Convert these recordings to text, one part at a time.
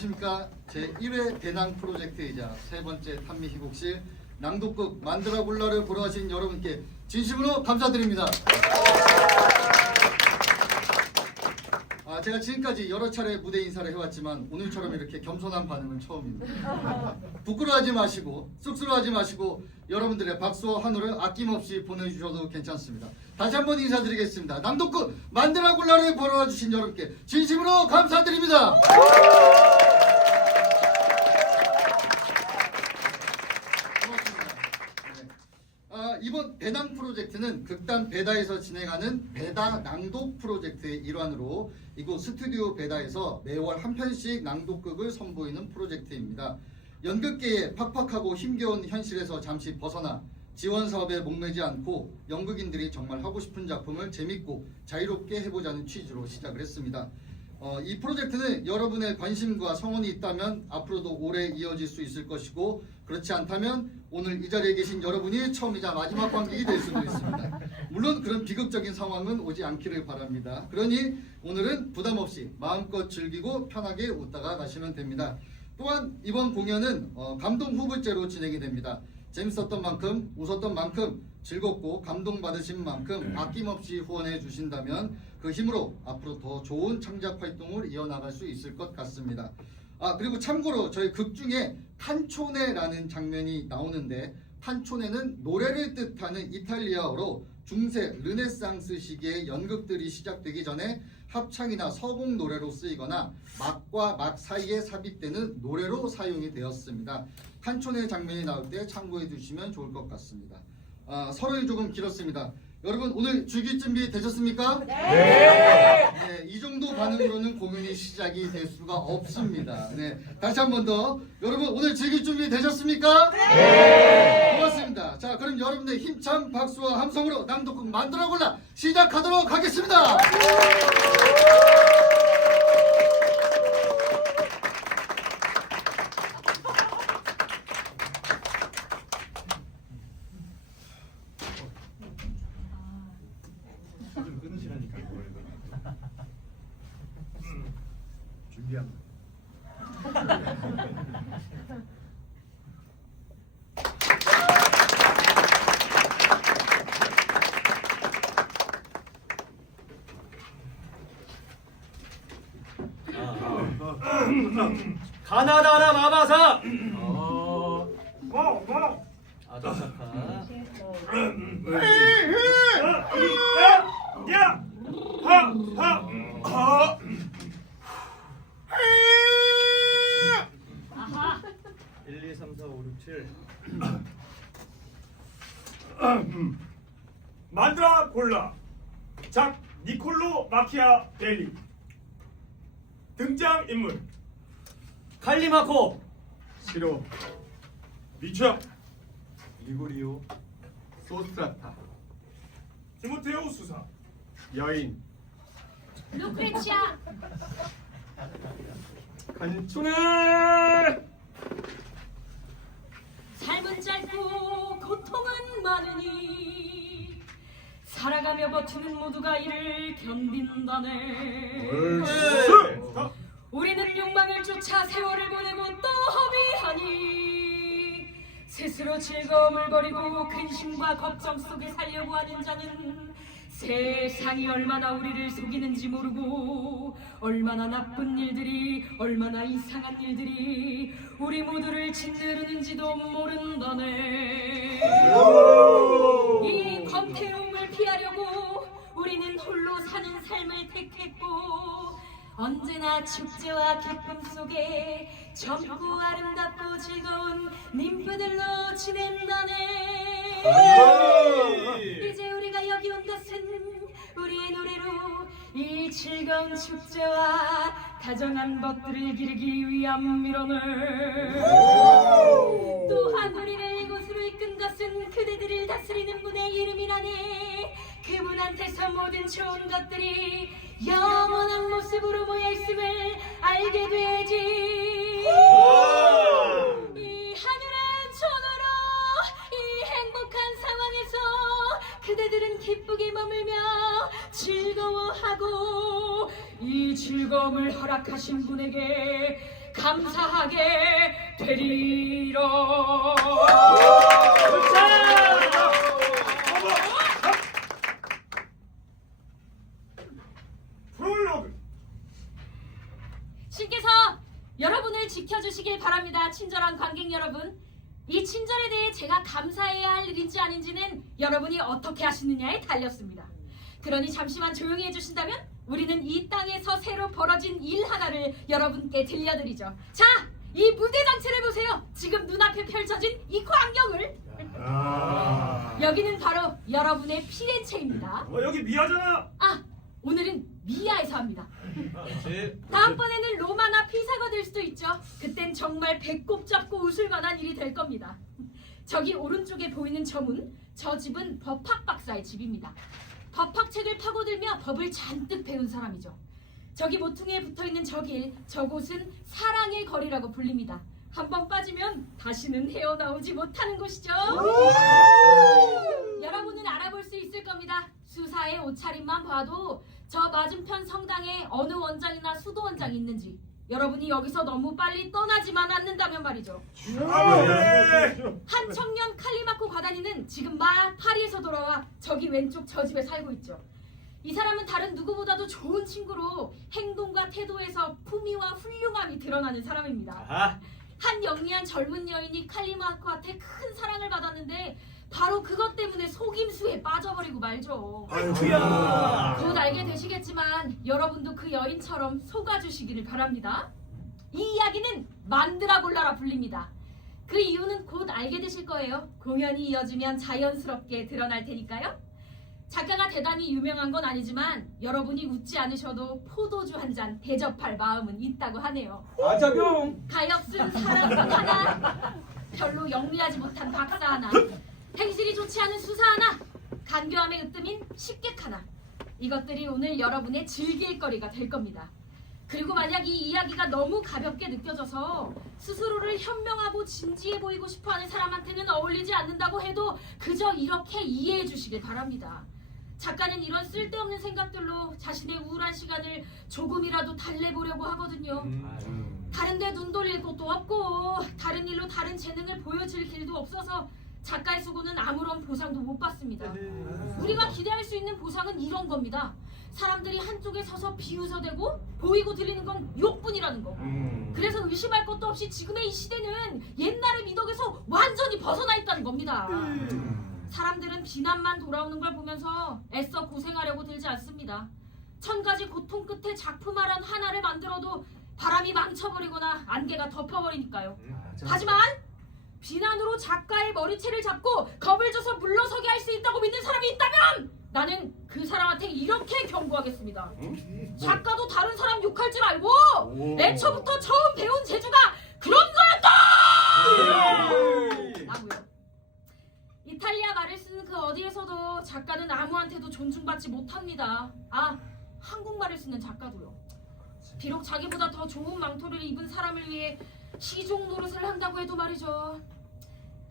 안녕하십니까. 제1회 대낭 프로젝트이자 세 번째 탄미 희곡실 낭독극 만드라굴라를 보러 가신 여러분께 진심으로 감사드립니다. 제가 지금까지 여러 차례 무대 인사를 해왔지만 오늘처럼 이렇게 겸손한 반응은 처음입니다. 부끄러워하지 마시고 쑥스러워하지 마시고 여러분들의 박수와 환호를 아낌없이 보내주셔도 괜찮습니다. 다시 한번 인사드리겠습니다. 낭독극 만드라굴라를 보러 와주신 여러분께 진심으로 감사드립니다. 이번 배낭 프로젝트는 극단 배다에서 진행하는 배다 낭독 프로젝트의 일환으로 이곳 스튜디오 배다에서 매월 한 편씩 낭독극을 선보이는 프로젝트입니다. 연극계의 팍팍하고 힘겨운 현실에서 잠시 벗어나 지원 사업에 목매지 않고 연극인들이 정말 하고 싶은 작품을 재밌고 자유롭게 해보자는 취지로 시작을 했습니다. 이 프로젝트는 여러분의 관심과 성원이 있다면 앞으로도 오래 이어질 수 있을 것이고 그렇지 않다면 오늘 이 자리에 계신 여러분이 처음이자 마지막 관객이 될 수도 있습니다. 물론 그런 비극적인 상황은 오지 않기를 바랍니다. 그러니 오늘은 부담 없이 마음껏 즐기고 편하게 웃다가 가시면 됩니다. 또한 이번 공연은 감동 후불제로 진행이 됩니다. 재밌었던 만큼 웃었던 만큼 즐겁고 감동받으신 만큼 아낌없이 후원해 주신다면 그 힘으로 앞으로 더 좋은 창작 활동을 이어나갈 수 있을 것 같습니다. 그리고 참고로 저희 극 중에 칸초네라는 장면이 나오는데 칸초네는 노래를 뜻하는 이탈리아어로 중세 르네상스 시기의 연극들이 시작되기 전에 합창이나 서곡 노래로 쓰이거나 막과 막 사이에 삽입되는 노래로 사용이 되었습니다. 칸초네 장면이 나올 때 참고해 주시면 좋을 것 같습니다. 서론이 조금 길었습니다. 여러분 오늘 즐길 준비 되셨습니까? 네, 이 정도 반응으로는 공연이 시작이 될 수가 없습니다. 네, 다시 한 번 더 여러분 오늘 즐길 준비 되셨습니까? 네. 고맙습니다. 자, 그럼 여러분들 힘찬 박수와 함성으로 낭독극 만드라굴라 시작하도록 하겠습니다. 준비합니다. 가나다라 마마사. 아자사카. 야! 하! 하! 1, 2, 3, 4, 5, 6, 7. 만드라 골라 작 니콜로 마키아벨리. 등장인물 칼리마코. 시로 미추 리고리오 소스트라타 티모테오 수사 여인 루크레치아. 간초네 삶은 짧고 고통은 많으니 살아가며 버티는 모두가 이를 견딘다네. 우리는 욕망을 쫓아 세월을 보내고 또 허비하니 스스로 즐거움을 버리고 근심과 걱정 속에 살려고 하는 자는 세상이 얼마나 우리를 속이는지 모르고 얼마나 나쁜 일들이 얼마나 이상한 일들이 우리 모두를 짓누르는지도 모른다네. 이 권태움을 피하려고 우리는 홀로 사는 삶을 택했고 언제나 축제와 기쁨 속에 젊고 아름답고 즐거운 님프들로 지낸다네. 이제 우리가 여기 온 것은 우리의 노래로 이 즐거운 축제와 다정한 것들을 기르기 위함이로네. 또한 우리를 이곳으로 이끈 것은 그대들을 다스리는 분의 이름이라네. 그분한테서 모든 좋은 것들이 영원한 모습으로 모여있음을 알게 되지. 이 하늘의 전으로 이 행복한 상황에서 그대들은 기쁘게 머물며 즐거워하고 이 즐거움을 허락하신 분에게 감사하게 되리라. 프롤로그. 신께서 여러분을 지켜주시길 바랍니다. 친절한 관객 여러분, 이 친절에 대해 제가 감사해야 할 일인지 아닌지는 여러분이 어떻게 하시느냐에 달렸습니다. 그러니 잠시만 조용히 해주신다면 우리는 이 땅에서 새로 벌어진 일 하나를 여러분께 들려드리죠. 자, 이 무대 장치를 보세요. 지금 눈앞에 펼쳐진 이 광경을. 여기는 바로 여러분의 피렌체입니다. 여기 미아잖아. 아, 오늘은 미아에서 합니다. 그렇지. 다음번에는 로마나 피사가 될 수도 있죠. 그땐 정말 배꼽 잡고 웃을 만한 일이 될 겁니다. 저기 오른쪽에 보이는 저 문, 저 집은 법학 박사의 집입니다. 법학책을 파고들며 법을 잔뜩 배운 사람이죠. 저기 모퉁이에 붙어있는 저 길, 저곳은 사랑의 거리라고 불립니다. 한번 빠지면 다시는 헤어나오지 못하는 곳이죠. 여러분은 알아볼 수 있을 겁니다. 수사의 옷차림만 봐도 저 맞은편 성당에 어느 원장이나 수도 원장이 있는지, 여러분이 여기서 너무 빨리 떠나지만 않는다면 말이죠. 한 청년 칼리마코 과다니는 지금 막 파리에서 돌아와 저기 왼쪽 저 집에 살고 있죠. 이 사람은 다른 누구보다도 좋은 친구로 행동과 태도에서 품위와 훌륭함이 드러나는 사람입니다. 아하. 한 영리한 젊은 여인이 칼리마코한테 큰 사랑을 받았는데 바로 그것 때문에 속임수에 빠져버리고 말죠. 아이쿠야. 곧 알게 되시겠지만 여러분도 그 여인처럼 속아주시기를 바랍니다. 이 이야기는 만드라골라라 불립니다. 그 이유는 곧 알게 되실 거예요. 공연이 이어지면 자연스럽게 드러날 테니까요. 작가가 대단히 유명한 건 아니지만 여러분이 웃지 않으셔도 포도주 한 잔 대접할 마음은 있다고 하네요. 아자병. 가엾은 사람꾼 하나, 별로 영리하지 못한 박사 하나, 행실이 좋지 않은 수사 하나, 간교함에 으뜸인 식객 하나, 이것들이 오늘 여러분의 즐길 거리가 될 겁니다. 그리고 만약 이 이야기가 너무 가볍게 느껴져서 스스로를 현명하고 진지해 보이고 싶어하는 사람한테는 어울리지 않는다고 해도 그저 이렇게 이해해 주시길 바랍니다. 작가는 이런 쓸데없는 생각들로 자신의 우울한 시간을 조금이라도 달래보려고 하거든요. 다른 데 눈 돌릴 곳도 없고 다른 일로 다른 재능을 보여줄 길도 없어서 작가의 수고는 아무런 보상도 못 받습니다. 우리가 기대할 수 있는 보상은 이런 겁니다. 사람들이 한쪽에 서서 비웃어대고 보이고 들리는 건 욕뿐이라는 거. 그래서 의심할 것도 없이 지금의 이 시대는 옛날의 미덕에서 완전히 벗어나 있다는 겁니다. 사람들은 비난만 돌아오는 걸 보면서 애써 고생하려고 들지 않습니다. 1000가지 고통 끝에 작품 하나를 만들어도 바람이 망쳐버리거나 안개가 덮어버리니까요. 하지만 비난으로 작가의 머리채를 잡고 겁을 줘서 물러서게 할 수 있다고 믿는 사람이 있다면 나는 그 사람한테 이렇게 경고하겠습니다. 작가도 다른 사람 욕할 줄 알고 애초부터 처음 배운 재주가 그런 거였다! 라고요. 이탈리아 말을 쓰는 그 어디에서도 작가는 아무한테도 존중받지 못합니다. 아, 한국말을 쓰는 작가도요. 비록 자기보다 더 좋은 망토를 입은 사람을 위해 시종 노릇을 한다고 해도 말이죠.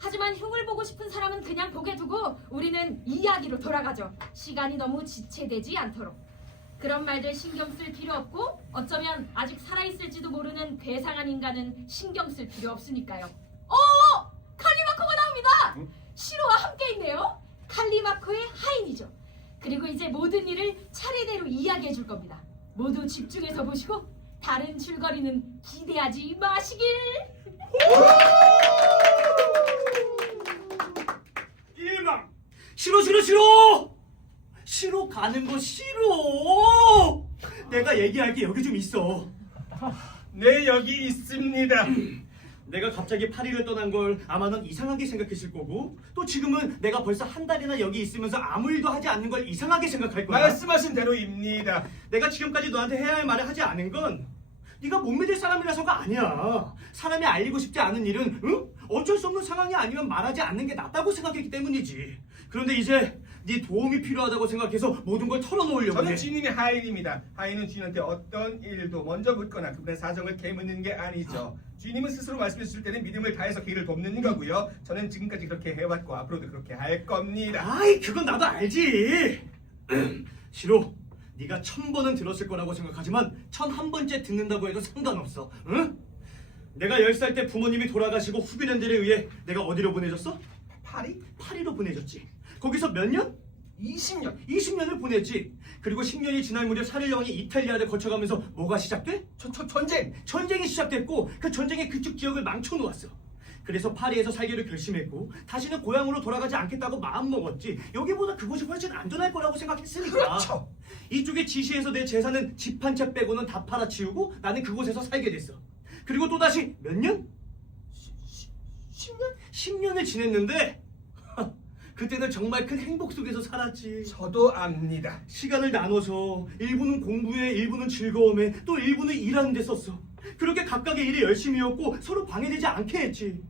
하지만 흉을 보고 싶은 사람은 그냥 보게 두고 우리는 이야기로 돌아가죠. 시간이 너무 지체되지 않도록. 그런 말들 신경 쓸 필요 없고 어쩌면 아직 살아있을지도 모르는 괴상한 인간은 신경 쓸 필요 없으니까요. 칼리마코가 나옵니다. 시로와 함께 있네요. 칼리마코의 하인이죠. 그리고 이제 모든 일을 차례대로 이야기해 줄 겁니다. 모두 집중해서 보시고 다른 줄거리는 기대하지 마시길. 일방. 싫어. 싫어 가는 거 싫어. 내가 얘기할 게 여기 좀 있어. 네, 여기 있습니다. 내가 갑자기 파리를 떠난 걸 아마 넌 이상하게 생각했을 거고 또 지금은 내가 벌써 한 달이나 여기 있으면서 아무 일도 하지 않는 걸 이상하게 생각할 거야. 말씀하신 대로입니다. 내가 지금까지 너한테 해야 할 말을 하지 않은 건 네가 못 믿을 사람이라서가 아니야. 사람이 알리고 싶지 않은 일은 어쩔 수 없는 상황이 아니면 말하지 않는 게 낫다고 생각했기 때문이지. 그런데 이제 네 도움이 필요하다고 생각해서 모든 걸 털어놓으려고 저는 해. 주님의 하인입니다. 하인은 주인한테 어떤 일도 먼저 묻거나 그분의 사정을 캐묻는 게 아니죠. 주님은 스스로 말씀해 주실 때는 믿음을 다해서 그 일을 돕는 거고요. 저는 지금까지 그렇게 해왔고 앞으로도 그렇게 할 겁니다. 아이 그건 나도 알지. 시로 네가 1000번은 들었을 거라고 생각하지만 1001번째 듣는다고 해도 상관없어. 응? 내가 10살 때 부모님이 돌아가시고 후비랜드에 의해 내가 어디로 보내졌어? 파리? 파리로 보내졌지. 거기서 몇 년? 20년. 20년을 보냈지. 그리고 10년이 지날 무렵 사릴령이 이탈리아를 거쳐가면서 뭐가 시작돼? 전쟁. 전쟁이 시작됐고 그 전쟁의 그쪽 지역을 망쳐놓았어. 그래서 파리에서 살기로 결심했고 다시는 고향으로 돌아가지 않겠다고 마음먹었지. 여기보다 그곳이 훨씬 안전할 거라고 생각했으니까. 그렇죠. 이쪽에 지시에서 내 재산은 집 한 채 빼고는 다 팔아치우고 나는 그곳에서 살게 됐어. 그리고 또다시 몇 년? 10년? 10년을 지냈는데 그때는 정말 큰 행복 속에서 살았지. 저도 압니다. 시간을 나눠서 일부는 공부에, 일부는 즐거움에, 또 일부는 일하는 데 썼어. 그렇게 각각의 일에 열심히 했고 서로 방해되지 않게 했지.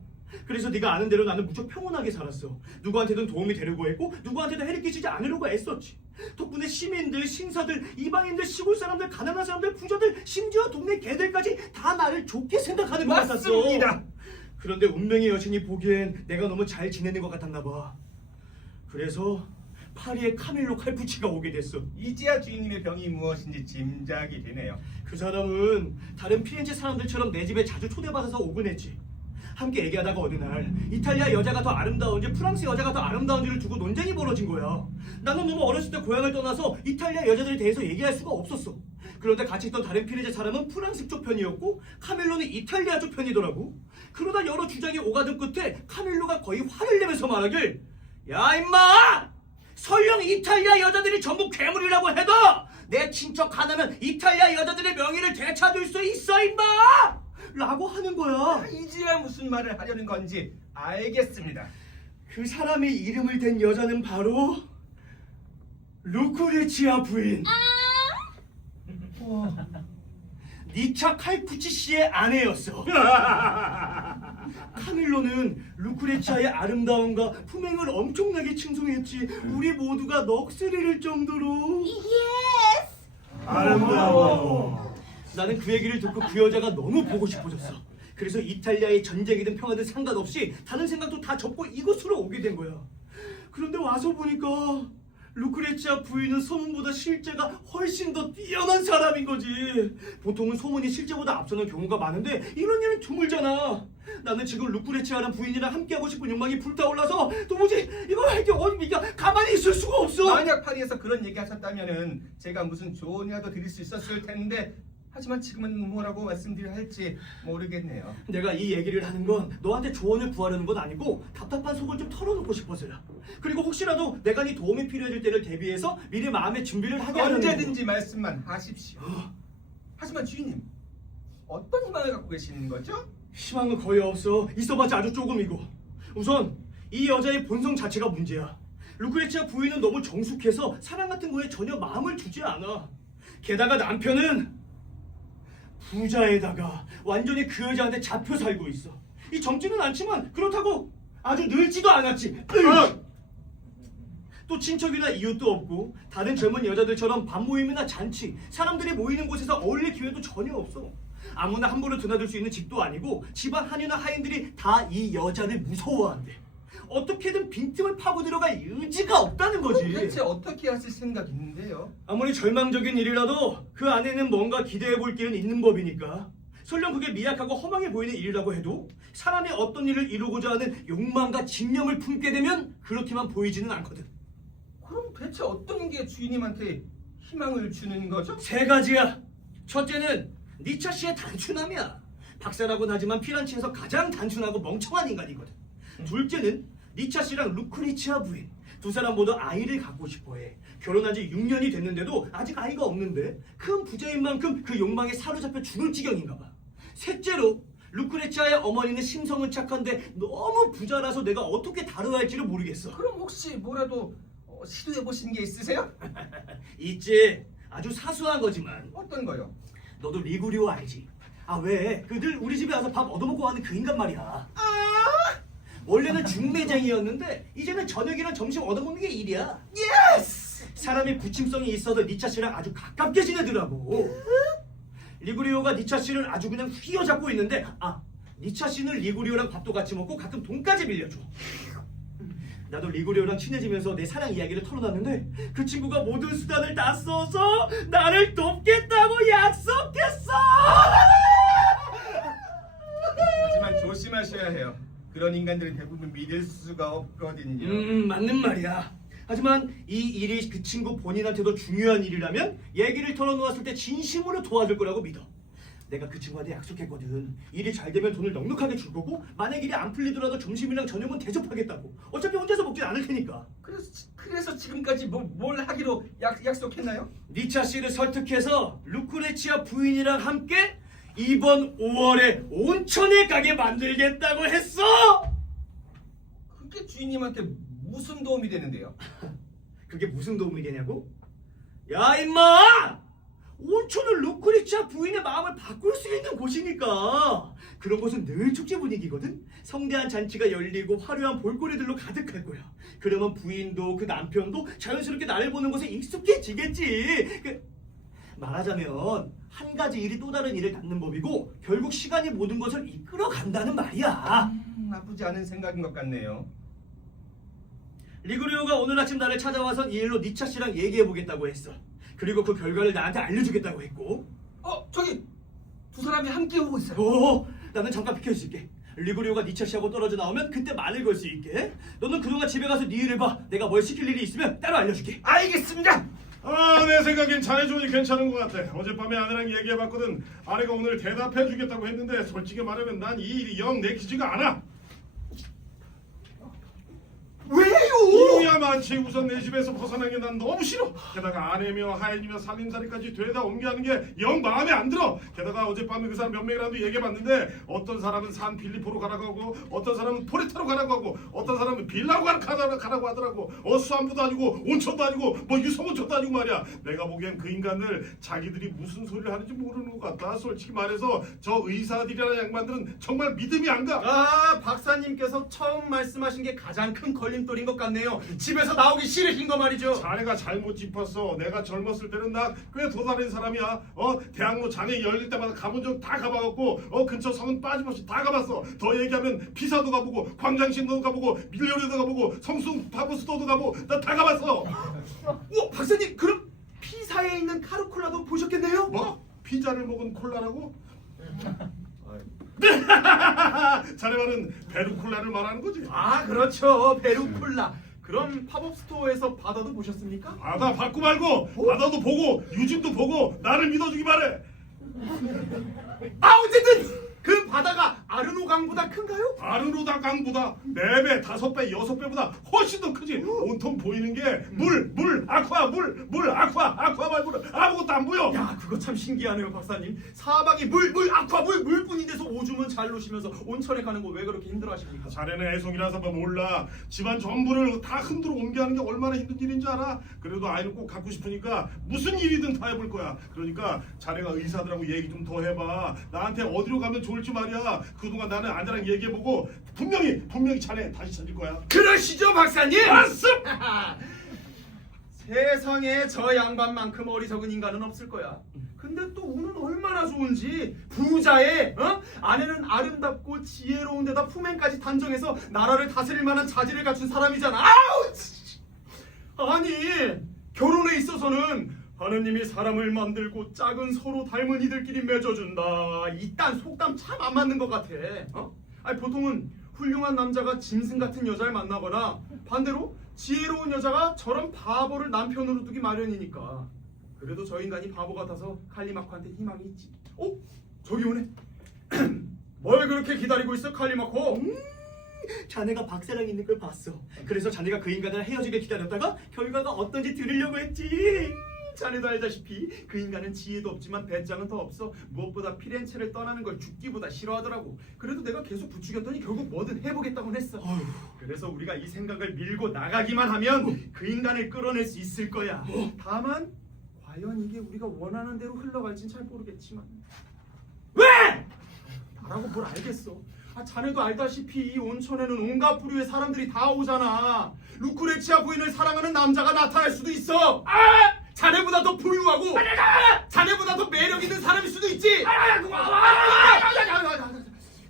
그래서 네가 아는 대로 나는 무척 평온하게 살았어. 누구한테든 도움이 되려고 했고 누구한테도 해를 끼치지 않으려고 애썼지. 덕분에 시민들, 신사들, 이방인들, 시골 사람들, 가난한 사람들, 부자들, 심지어 동네 개들까지 다 나를 좋게 생각하는 것 같았어. 맞습니다. 그런데 운명의 여신이 보기엔 내가 너무 잘 지내는 것 같았나 봐. 그래서 파리에 카밀로 칼푸치가 오게 됐어. 이제야 주인님의 병이 무엇인지 짐작이 되네요. 그 사람은 다른 피렌체 사람들처럼 내 집에 자주 초대받아서 오곤 했지. 함께 얘기하다가 어느 날 이탈리아 여자가 더 아름다운지 프랑스 여자가 더 아름다운지를 두고 논쟁이 벌어진 거야. 나는 너무 어렸을 때 고향을 떠나서 이탈리아 여자들에 대해서 얘기할 수가 없었어. 그런데 같이 있던 다른 피렌체 사람은 프랑스 쪽 편이었고 카밀로는 이탈리아 쪽 편이더라고. 그러다 여러 주장이 오가던 끝에 카밀로가 거의 화를 내면서 말하길, 야 임마! 설령 이탈리아 여자들이 전부 괴물이라고 해도 내 친척 하나면 이탈리아 여자들의 명예를 되찾을 수 있어 임마! 라고 하는 거야. 이제야 무슨 말을 하려는 건지 알겠습니다. 그 사람의 이름을 댄 여자는 바로 루크레치아 부인. 니차 칼푸치 씨의 아내였어. 카밀로는 루크레치아의 아름다움과 품행을 엄청나게 칭송했지. 우리 모두가 넋을 정도로 아름다워. 나는 그 얘기를 듣고 그 여자가 너무 보고 싶어졌어. 그래서 이탈리아의 전쟁이든 평화든 상관없이 다른 생각도 다 접고 이곳으로 오게 된 거야. 그런데 와서 보니까 루크레치아 부인은 소문보다 실제가 훨씬 더 뛰어난 사람인 거지. 보통은 소문이 실제보다 앞서는 경우가 많은데 이런 일은 드물잖아. 나는 지금 루크레치아랑 부인이랑 함께하고 싶은 욕망이 불타올라서 도무지 이거 가만히 있을 수가 없어. 만약 파리에서 그런 얘기 하셨다면은 제가 무슨 조언이라도 드릴 수 있었을 텐데, 하지만 지금은 뭐라고 말씀드려야 할지 모르겠네요. 내가 이 얘기를 하는 건 너한테 조언을 구하려는 건 아니고 답답한 속을 좀 털어놓고 싶어서야. 그리고 혹시라도 내가 네 도움이 필요해질 때를 대비해서 미리 마음의 준비를 하게 하려는 언제든지 말씀만 하십시오. 하지만 주인님, 어떤 희망을 갖고 계시는 거죠? 희망은 거의 없어. 있어봤자 아주 조금이고. 우선 이 여자의 본성 자체가 문제야. 루크레치아 부인은 너무 정숙해서 사랑 같은 거에 전혀 마음을 두지 않아. 게다가 남편은 부자에다가 완전히 그 여자한테 잡혀 살고 있어. 이 젊지는 않지만 그렇다고 아주 늙지도 않았지. 또 친척이나 이웃도 없고 다른 젊은 여자들처럼 밥 모임이나 잔치, 사람들이 모이는 곳에서 어울릴 기회도 전혀 없어. 아무나 함부로 드나들 수 있는 집도 아니고 집안 한이나 하인들이 다 이 여자를 무서워한대. 어떻게든 빈틈을 파고 들어갈 의지가 없다는 거지. 그럼 대체 어떻게 하실 생각인데요? 아무리 절망적인 일이라도 그 안에는 뭔가 기대해볼 길은 있는 법이니까. 설령 그게 미약하고 허망해 보이는 일이라고 해도 사람이 어떤 일을 이루고자 하는 욕망과 집념을 품게 되면 그렇게만 보이지는 않거든. 그럼 대체 어떤 게 주인님한테 희망을 주는 거죠? 3가지야. 첫째는 니차 씨의 단순함이야. 박사라고는 하지만 피란체에서 가장 단순하고 멍청한 인간이거든. 둘째는 니차 씨랑 루크레치아 부인. 두 사람 모두 아이를 갖고 싶어해. 결혼한 지 6년이 됐는데도 아직 아이가 없는데 큰 부자인 만큼 그 욕망에 사로잡혀 죽을 지경인가 봐. 셋째로 루크레치아의 어머니는 심성은 착한데 너무 부자라서 내가 어떻게 다뤄야 할지를 모르겠어. 그럼 혹시 뭐라도 시도해 보신 게 있으세요? 있지. 아주 사소한 거지만. 어떤 거요? 너도 리구리오 알지? 아 왜? 그들 우리 집에 와서 밥 얻어먹고 하는 그 인간 말이야. 원래는 중매쟁이였는데 이제는 저녁이랑 점심 얻어먹는 게 일이야. 예스! 사람이 부침성이 있어서 니차 씨랑 아주 가깝게 지내더라고. 리구리오가 니차 씨를 아주 그냥 휘어잡고 있는데 니차 씨는 리구리오랑 밥도 같이 먹고 가끔 돈까지 빌려줘. 나도 리구리오랑 친해지면서 내 사랑 이야기를 털어놨는데 그 친구가 모든 수단을 다 써서 나를 돕겠다고 약속했어. 조심하셔야 해요. 그런 인간들은 대부분 믿을 수가 없거든요. 맞는 말이야. 하지만 이 일이 그 친구 본인한테도 중요한 일이라면 얘기를 털어놓았을 때 진심으로 도와줄 거라고 믿어. 내가 그 친구한테 약속했거든. 일이 잘 되면 돈을 넉넉하게 줄 거고 만약 일이 안 풀리더라도 점심이랑 저녁은 대접하겠다고. 어차피 혼자서 먹진 않을 테니까. 그래서 지금까지 뭘 하기로 약속했나요? 니차 씨를 설득해서 루크레치아 부인이랑 함께 이번 5월에 온천에 가게 만들겠다고 했어. 그게 주인님한테 무슨 도움이 되는데요? 그게 무슨 도움이 되냐고? 야 임마! 온천은 루크레치아 부인의 마음을 바꿀 수 있는 곳이니까. 그런 곳은 늘 축제 분위기거든. 성대한 잔치가 열리고 화려한 볼거리들로 가득할 거야. 그러면 부인도 그 남편도 자연스럽게 나를 보는 곳에 익숙해지겠지. 말하자면 한 가지 일이 또 다른 일을 닦는 법이고 결국 시간이 모든 것을 이끌어 간다는 말이야. 나쁘지 않은 생각인 것 같네요. 리그리오가 오늘 아침 나를 찾아와선 이 일로 니차 씨랑 얘기해 보겠다고 했어. 그리고 그 결과를 나한테 알려주겠다고 했고. 저기 두 사람이 함께 오고 있어요. 나는 잠깐 비켜있을게. 리그리오가 니차 씨하고 떨어져 나오면 그때 말을 걸 수 있게. 너는 그동안 집에 가서 네 일을 봐. 내가 뭘 시킬 일이 있으면 따로 알려줄게. 알겠습니다. 내 생각엔 자네 조언이 괜찮은 것 같아. 어젯밤에 아내랑 얘기해봤거든. 아내가 오늘 대답해주겠다고 했는데 솔직히 말하면 난 이 일이 영 내키지가 않아. 왜요? 이유야 많지. 우선 내 집에서 벗어난 게 난 너무 싫어. 게다가 아내며 하인이며 살림살이까지 되다 옮겨하는 게 영 마음에 안 들어. 게다가 어젯밤에 그 사람 몇 명이라도 얘기해봤는데 어떤 사람은 산 빌리포로 가라고 하고 어떤 사람은 포레타로 가라고 하고 어떤 사람은 빌라로 가라고 하더라고. 수안부도 아니고 온천도 아니고 뭐 유성온천도 아니고 말이야. 내가 보기엔 그 인간들 자기들이 무슨 소리를 하는지 모르는 것 같다. 솔직히 말해서 저 의사들이라는 양반들은 정말 믿음이 안 가. 박사님께서 처음 말씀하신 게 가장 큰 걸림돌인 것 같네요. 집에서 나오기 싫으신 거 말이죠. 자네가 잘못 짚었어. 내가 젊었을 때는 나 꽤 도다른 사람이야. 대학로 장애 열릴 때마다 가본 적 다 가봐갖고 근처 성은 빠짐없이 다 가봤어. 더 얘기하면 피사도 가보고 광장신도 가보고 밀려리도 가보고 성수 파브스토도 가보고 나 다 가봤어. 박사님 그럼 피사에 있는 카르콜라도 보셨겠네요? 뭐? 피자를 먹은 콜라라고? 자네 말은 베르콜라를 말하는 거지? 그렇죠. 베르콜라. 그럼 팝업 스토어에서 바다도 보셨습니까? 바다 받고 말고 바다도 보고 유진도 보고 나를 믿어주기 바래. 어쨌든 그 바다가 아르노 강보다 큰가요? 아르노다 강보다 4배, 5배, 6배보다 훨씬 더 크지. 온통 보이는 게 물, 아쿠아 말고는 아무것도 안 보여. 야, 그거 참 신기하네요, 박사님. 사방이 물, 아쿠아, 물뿐인데서 오줌은 잘 노시면서 온천에 가는 거 왜 그렇게 힘들어하십니까? 자네는 애송이라서 몰라. 집안 전부를 다 흔들어 옮겨하는 게 얼마나 힘든 일인지 알아? 그래도 아이를 꼭 갖고 싶으니까 무슨 일이든 다 해볼 거야. 그러니까 자네가 의사들하고 얘기 좀 더 해봐. 나한테 어디로 가면 좋을지 말이야. 그동안 나는 아내랑 얘기해보고 분명히 자네 다시 찾을 거야. 그러시죠, 박사님? 말씀! 세상에 저 양반만큼 어리석은 인간은 없을 거야. 근데 또 운은 얼마나 좋은지 부자의 아내는 아름답고 지혜로운 데다 품행까지 단정해서 나라를 다스릴 만한 자질을 갖춘 사람이잖아. 아니 결혼에 있어서는 하느님이 사람을 만들고 짝은 서로 닮은 이들끼리 맺어준다. 이딴 속담 참 안 맞는 것 같아. 아니 보통은 훌륭한 남자가 짐승 같은 여자를 만나거나 반대로 지혜로운 여자가 저런 바보를 남편으로 두기 마련이니까. 그래도 저 인간이 바보 같아서 칼리마코한테 희망이 있지. 저기 오네. 뭘 그렇게 기다리고 있어, 칼리마코? 자네가 박사랑 있는 걸 봤어. 그래서 자네가 그 인간을 헤어지게 기다렸다가 결과가 어떤지 들으려고 했지. 자네도 알다시피 그 인간은 지혜도 없지만 배짱은 더 없어. 무엇보다 피렌체를 떠나는 걸 죽기보다 싫어하더라고. 그래도 내가 계속 부추겼더니 결국 뭐든 해보겠다고는 했어. 그래서 우리가 이 생각을 밀고 나가기만 하면 그 인간을 끌어낼 수 있을 거야. 다만 과연 이게 우리가 원하는 대로 흘러갈진 잘 모르겠지만. 왜? 나라고 뭘 알겠어. 자네도 알다시피 이 온천에는 온갖 부류의 사람들이 다 오잖아. 루크레치아 부인을 사랑하는 남자가 나타날 수도 있어. 자네보다 더 부유하고 자네보다 더 매력 있는 사람일 수도 있지.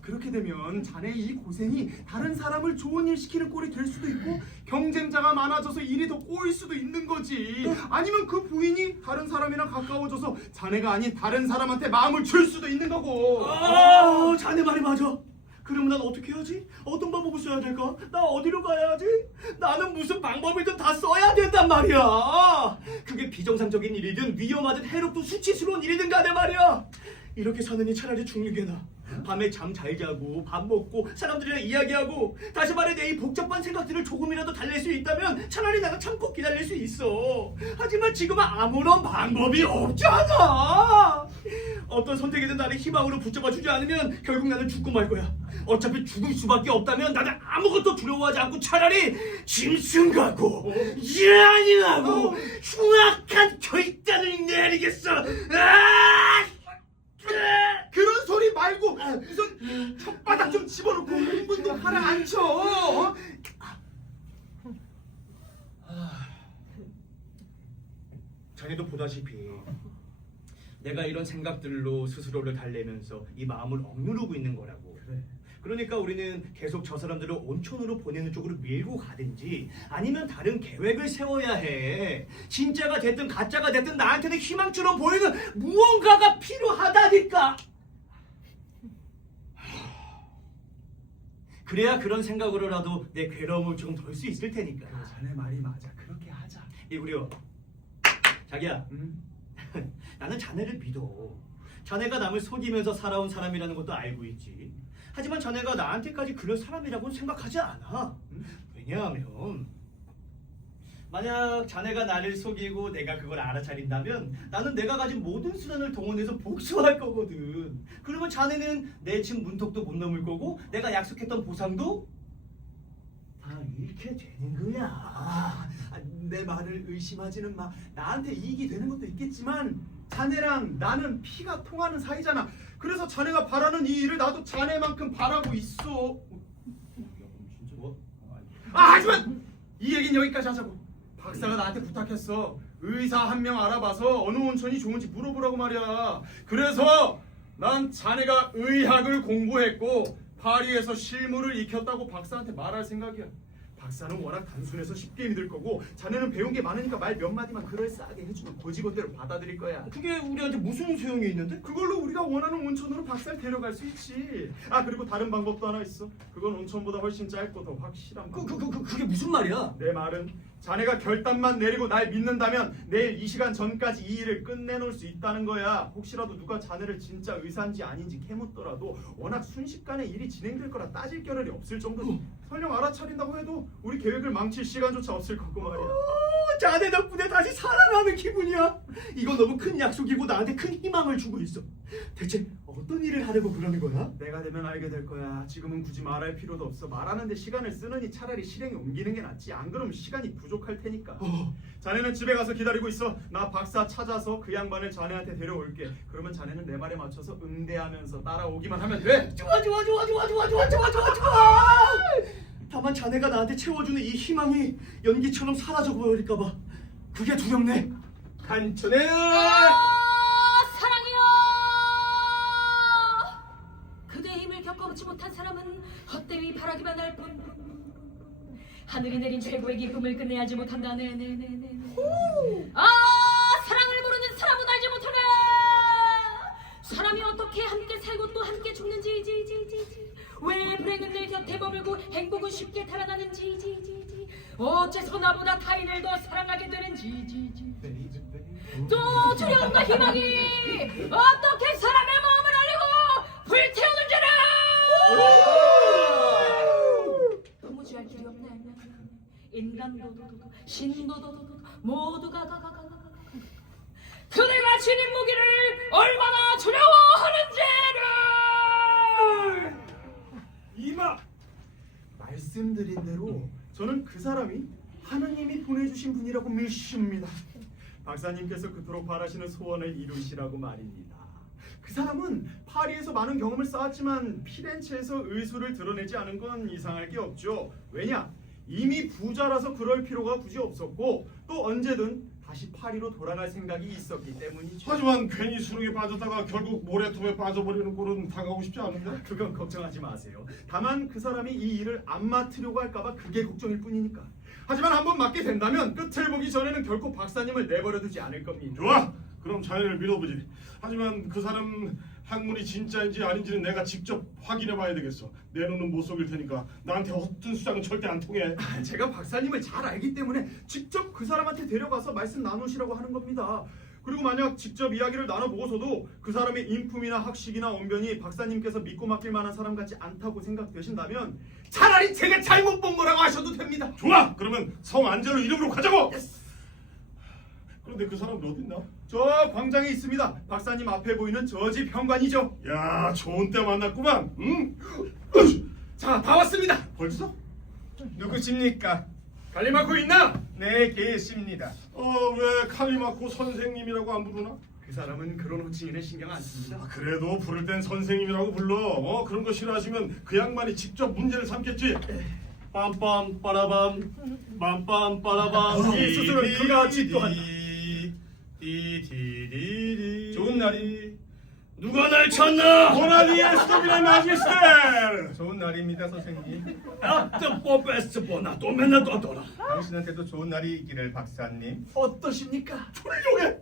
그렇게 되면 자네 이 고생이 다른 사람을 좋은 일 시키는 꼴이 될 수도 있고 경쟁자가 많아져서 일이 더 꼬일 수도 있는 거지. 아니면 그 부인이 다른 사람이랑 가까워져서 자네가 아닌 다른 사람한테 마음을 줄 수도 있는 거고. 자네 말이 맞아. 그러면 난 어떻게 하지? 어떤 방법을 써야 될까? 나 어디로 가야 하지? 나는 무슨 방법이든 다 써야 된단 말이야. 그게 비정상적인 일이든 위험하든 해롭고 수치스러운 일이든 간에 말이야. 이렇게 사느니 차라리 죽는 게 나아. 밤에 잠 잘 자고 밥 먹고 사람들이랑 이야기하고, 다시 말해 내 이 복잡한 생각들을 조금이라도 달랠 수 있다면 차라리 나가 참고 기다릴 수 있어. 하지만 지금은 아무런 방법이 없잖아. 어떤 선택이든 나를 희망으로 붙잡아주지 않으면 결국 나는 죽고 말 거야. 어차피 죽을 수밖에 없다면 나는 아무것도 두려워하지 않고 차라리 짐승 같고 잔인하고 흉악한 결단을 내리겠어. 그런 소리 말고 우선 혓바닥 좀 집어넣고 흥분도 가라앉혀. 어? 자네도 보다시피 내가 이런 생각들로 스스로를 달래면서 이 마음을 억누르고 있는 거라고. 그러니까 우리는 계속 저 사람들을 온천으로 보내는 쪽으로 밀고 가든지 아니면 다른 계획을 세워야 해. 진짜가 됐든 가짜가 됐든 나한테는 희망처럼 보이는 무언가가 필요하다니까. 그래야 그런 생각으로라도 내 괴로움을 좀 덜 수 있을 테니까. 자네 말이 맞아. 그렇게 하자. 이구려, 자기야. 나는 자네를 믿어. 자네가 남을 속이면서 살아온 사람이라는 것도 알고 있지. 하지만 자네가 나한테까지 그럴 사람이라고는 생각하지 않아. 왜냐하면 만약 자네가 나를 속이고 내가 그걸 알아차린다면 나는 내가 가진 모든 수단을 동원해서 복수할 거거든. 그러면 자네는 내 집 문턱도 못 넘을 거고 내가 약속했던 보상도 다 잃게 되는 거야. 내 말을 의심하지는 마. 나한테 이익이 되는 것도 있겠지만 자네랑 나는 피가 통하는 사이잖아. 그래서 자네가 바라는 이 일을 나도 자네만큼 바라고 있어. 뭐? 하지만 이 얘긴 여기까지 하자고. 박사가 나한테 부탁했어. 의사 한 명 알아봐서 어느 온천이 좋은지 물어보라고 말이야. 그래서 난 자네가 의학을 공부했고 파리에서 실무를 익혔다고 박사한테 말할 생각이야. 박사는 워낙 단순해서 쉽게 믿을 거고 자네는 배운 게 많으니까 말 몇 마디만 그럴싸하게 해주면 고지고대로 받아들일 거야. 그게 우리한테 무슨 소용이 있는데? 그걸로 우리가 원하는 온천으로 박사를 데려갈 수 있지. 그리고 다른 방법도 하나 있어. 그건 온천보다 훨씬 짧고 더 확실한 방법. 그게 무슨 말이야? 내 말은 자네가 결단만 내리고 날 믿는다면 내일 이 시간 전까지 이 일을 끝내놓을 수 있다는 거야. 혹시라도 누가 자네를 진짜 의사인지 아닌지 캐묻더라도 워낙 순식간에 일이 진행될 거라 따질 겨를이 없을 정도지. 설령 알아차린다고 해도 우리 계획을 망칠 시간조차 없을 거고 말이야. 자네 덕분에 다시 살아나는 기분이야. 이건 너무 큰 약속이고 나한테 큰 희망을 주고 있어. 대체 어떤 일을 하려고 그러는 거야? 내가 되면 알게 될 거야. 지금은 굳이 말할 필요도 없어. 말하는데 시간을 쓰느니 차라리 실행에 옮기는 게 낫지. 안 그러면 시간이 부족할 테니까. 자네는 집에 가서 기다리고 있어. 나 박사 찾아서 그 양반을 자네한테 데려올게. 그러면 자네는 내 말에 맞춰서 응대하면서 따라오기만 하면 돼. 좋아. 다만 자네가 나한테 채워주는 이 희망이 연기처럼 사라져 버릴까봐 그게 두렵네. 간천에 사랑이여, 그대의 힘을 겪어보지 못한 사람은 헛되이 바라기만 할 뿐. 하늘이 내린 최고의 기쁨을 끝내야지 못한다. 네네네네. 사랑을 모르는 사람은 알지 못하네. 사람이 어떻게 함께 살고 또 함께 죽는지. 왜 불행은 내 곁에 머물고 행복은 쉽게 달아나는지. 어째서 나보다 타인을 더 사랑하게 되는지. 또 두려움과 희망이 어떻게 사람의 마음을 알리고 불태우는지를 도무지 알 길이 없네. 인간도 신도도 모두가 그대가 지닌 무기를 얼마나 두려워하는지를. 이마! 말씀드린 대로 저는 그 사람이 하느님이 보내주신 분이라고 믿습니다. 박사님께서 그토록 바라시는 소원을 이루시라고 말입니다. 그 사람은 파리에서 많은 경험을 쌓았지만 피렌체에서 의술을 드러내지 않은 건 이상할 게 없죠. 왜냐? 이미 부자라서 그럴 필요가 굳이 없었고 또 언제든 다시 파리로 돌아갈 생각이 있었기 때문이죠. 하지만 괜히 수렁에 빠졌다가 결국 모래톱에 빠져버리는 꼴은 당하고 싶지 않은데? 그건 걱정하지 마세요. 다만 그 사람이 이 일을 안 맡으려고 할까봐 그게 걱정일 뿐이니까. 하지만 한번 맡게 된다면 끝을 보기 전에는 결코 박사님을 내버려두지 않을 겁니다. 좋아! 그럼 자네를 믿어보지. 하지만 그 사람 학문이 진짜인지 아닌지는 내가 직접 확인해 봐야 되겠어. 내 눈은 못 속일 테니까 나한테 허튼 수작은 절대 안 통해. 제가 박사님을 잘 알기 때문에 직접 그 사람한테 데려가서 말씀 나누시라고 하는 겁니다. 그리고 만약 직접 이야기를 나눠보고서도 그 사람의 인품이나 학식이나 언변이 박사님께서 믿고 맡길 만한 사람 같지 않다고 생각되신다면 차라리 제가 잘못 본 거라고 하셔도 됩니다. 좋아. 그러면 성 안젤로 이름으로 가자고. 그런데 그 사람은 어디 있나? 저 광장에 있습니다. 박사님 앞에 보이는 저 집 현관이죠. 야, 좋은 때 만났구만. 응? 자, 다 왔습니다. 벌써? 누구십니까? 갈리마코 있나? 네, 계십니다. 왜 칼리마코 선생님이라고 안 부르나? 그 사람은 그런 호칭에는 신경 안 씁니다. 그래도 부를 땐 선생님이라고 불러. 그런 거 싫어하시면 그 양반이 직접 문제를 삼겠지. 빰빰 빠라밤 빰빰 빠라밤 이 스스로는 그가 짓도한다. 좋은 날이 누가 날 찾나? 호라니의 스톱이네 마지스텔. 좋은 날입니다, 선생님. 앞도 뽑혔어 보나 또 맨날 또 돌아. 당신한테도 좋은 날이 있기를, 박사님. 어떠십니까? 훌륭해.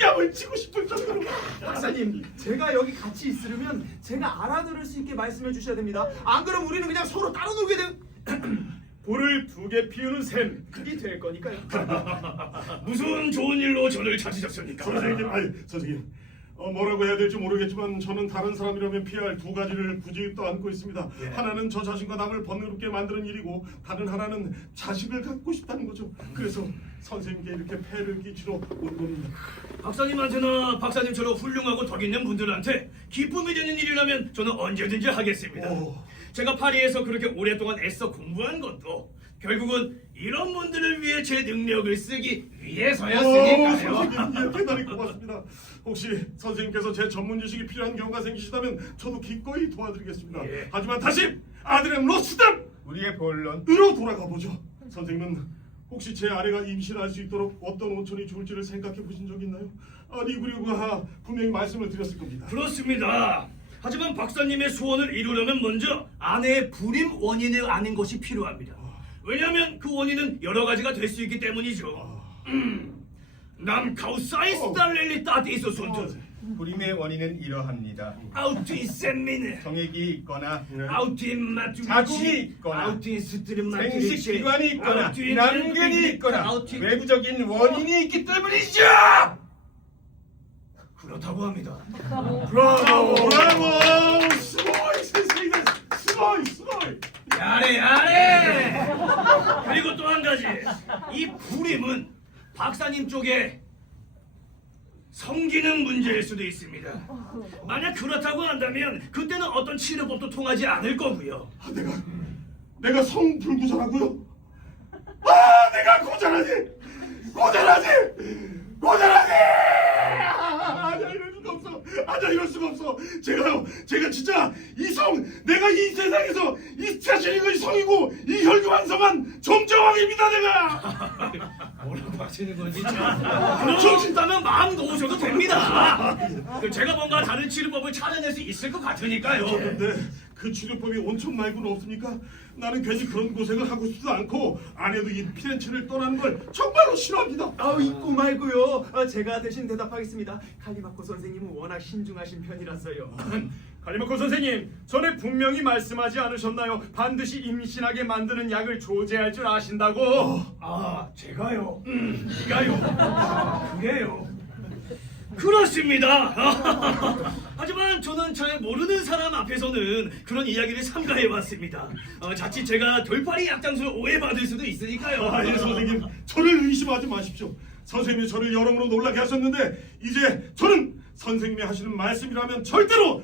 뺨을 치고 싶을 정도로. 박사님, 제가 여기 같이 있으려면 제가 알아들을 수 있게 말씀해 주셔야 됩니다. 안 그러면 우리는 그냥 서로 따로 놀게 돼. 불을 2개 피우는 셈이 될 거니까요. 무슨 좋은 일로 저를 찾으셨습니까? 선생님. 뭐라고 해야 될지 모르겠지만 저는 다른 사람이라면 피할 2가지를 굳이 떠안고 있습니다. 하나는 저 자신과 남을 번거롭게 만드는 일이고 다른 하나는 자식을 갖고 싶다는 거죠. 그래서 선생님께 이렇게 폐를 끼치러 온 겁니다. 박사님한테나 박사님처럼 훌륭하고 덕 있는 분들한테 기쁨이 되는 일이라면 저는 언제든지 하겠습니다. 제가 파리에서 그렇게 오랫동안 애써 공부한 것도 결국은 이런 분들을 위해 제 능력을 쓰기 위해서였으니까요. 선생님, 대단히 고맙습니다. 혹시 선생님께서 제 전문 지식이 필요한 경우가 생기시다면 저도 기꺼이 도와드리겠습니다. 하지만 다시 아드렘 로스담! 우리의 본론. 으로 돌아가 보죠. 선생님은 혹시 제 아내가 임신할 수 있도록 어떤 온천이 좋을지를 생각해 보신 적 있나요? 리구리우가 분명히 말씀을 드렸을 겁니다. 그렇습니다. 하지만 박사님의 소원을 이루려면 먼저 아내의 불임 원인을 아는 것이 필요합니다. 왜냐하면 그 원인은 여러 가지가 될 수 있기 때문이죠. 남 카우사이스 달렐리 따디소 손트 불임의 원인은 이러합니다. 아우틴 셈미네 성액이 있거나 아우틴 마투 자궁이 있거나 아우틴 스트림 마투 생식 기관이 있거나 아우틴 난근이 있거나 아우틴 외부적인 원인이 있기 때문이죠. 그렇다고 합니다. 브라보! 스모이 선생님! 스모이! 야래 야래. 그리고 또 한 가지, 이 불임은 박사님 쪽에 성기능 문제일 수도 있습니다. 만약 그렇다고 한다면 그때는 어떤 치료법도 통하지 않을 거고요. 내가 성불구조라고요? 내가 고전하지! 이럴 수가 없어. 제가 진짜 내가 이 세상에서 이 자신이 성이고 이 혈기왕성한 정정왕입니다, 내가. 뭐라고 하시는 건지 그러셨다면 마음 놓으셔도 됩니다. 제가 뭔가 다른 치료법을 찾아낼 수 있을 것 같으니까요. 그런데 그 치료법이 온천 말고는 없습니까? 나는 괜히 그런 고생을 하고 싶지도 않고 아내도 이 피렌체를 떠나는 걸 정말로 싫어합니다. 있고 말고요. 제가 대신 대답하겠습니다. 칼리마코 선생님은 워낙 신중하신 편이라서요. 칼리마코 선생님, 전에 분명히 말씀하지 않으셨나요? 반드시 임신하게 만드는 약을 조제할 줄 아신다고. 제가요? 네가요? 그래요? 그렇습니다. 하지만 저는 잘 모르는 사람 앞에서는 그런 이야기를 삼가해왔습니다. 자칫 제가 돌팔이 약장수를 오해받을 수도 있으니까요. 선생님, 저를 의심하지 마십시오. 선생님이 저를 여러모로 놀라게 하셨는데 이제 저는 선생님이 하시는 말씀이라면 절대로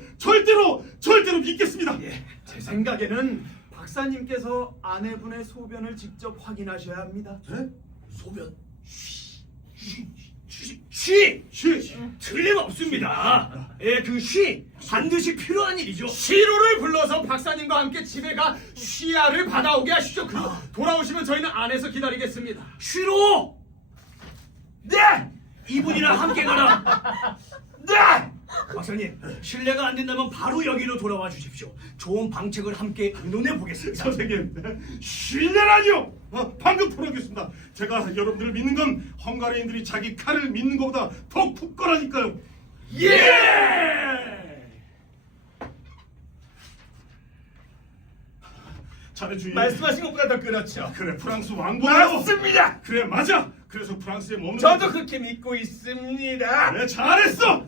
믿겠습니다. 제 생각에는 박사님께서 아내분의 소변을 직접 확인하셔야 합니다. 네? 소변? 쉬! 틀림없습니다. 그 쉬 반드시 필요한 일이죠. 시로를 불러서 박사님과 함께 집에 가 쉬야를 받아오게 하시죠. 그리고 돌아오시면 저희는 안에서 기다리겠습니다. 쉬로! 네! 이분이랑 함께 가라. 네! 박사님, 실례가 안 된다면 바로 여기로 돌아와 주십시오. 좋은 방책을 함께 의논해 보겠습니다. 선생님, 신뢰라니요! 방금 토론하겠습니다. 제가 여러분들을 믿는 건 헝가리인들이 자기 칼을 믿는 것보다 더 굳건하니까요. 예! 자네 주인. 말씀하신 것보다 더 그렇죠. 그래 프랑스 왕보다 맞습니다. 그래 맞아. 그래서 프랑스에 머무는 저도 그렇게 믿고 있습니다. 그래 잘했어.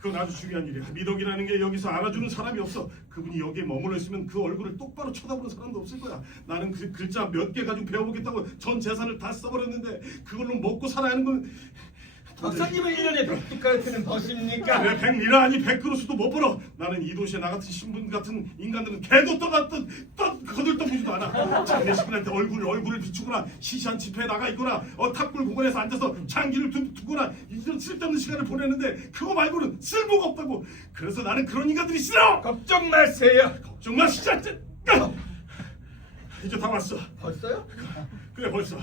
그건 아주 중요한 일이야. 미덕이라는 게 여기서 알아주는 사람이 없어. 그분이 여기에 머물러 있으면 그 얼굴을 똑바로 쳐다보는 사람도 없을 거야. 나는 그 글자 몇 개 가지고 배워보겠다고 전 재산을 다 써버렸는데 그걸로 먹고 살아야 하는 건 박사님은 1년에 100두카르트는 버십니까? 그래 100리라 아니 100그루스도 못 벌어. 나는 이 도시에 나 같은 신분 같은 인간들은 개도 거들떠보지도 않아. 장례식을 할 때 얼굴을 비추거나 시시한 집회에 나가 있거나 탑골 공원에서 앉아서 장기를 두거나 이런 쓸데없는 시간을 보내는데 그거 말고는 쓸모가 없다고. 그래서 나는 그런 인간들이 싫어. 걱정 마세요. 걱정 마 진짜. 이제 다 왔어. 벌써요? 그래 벌써.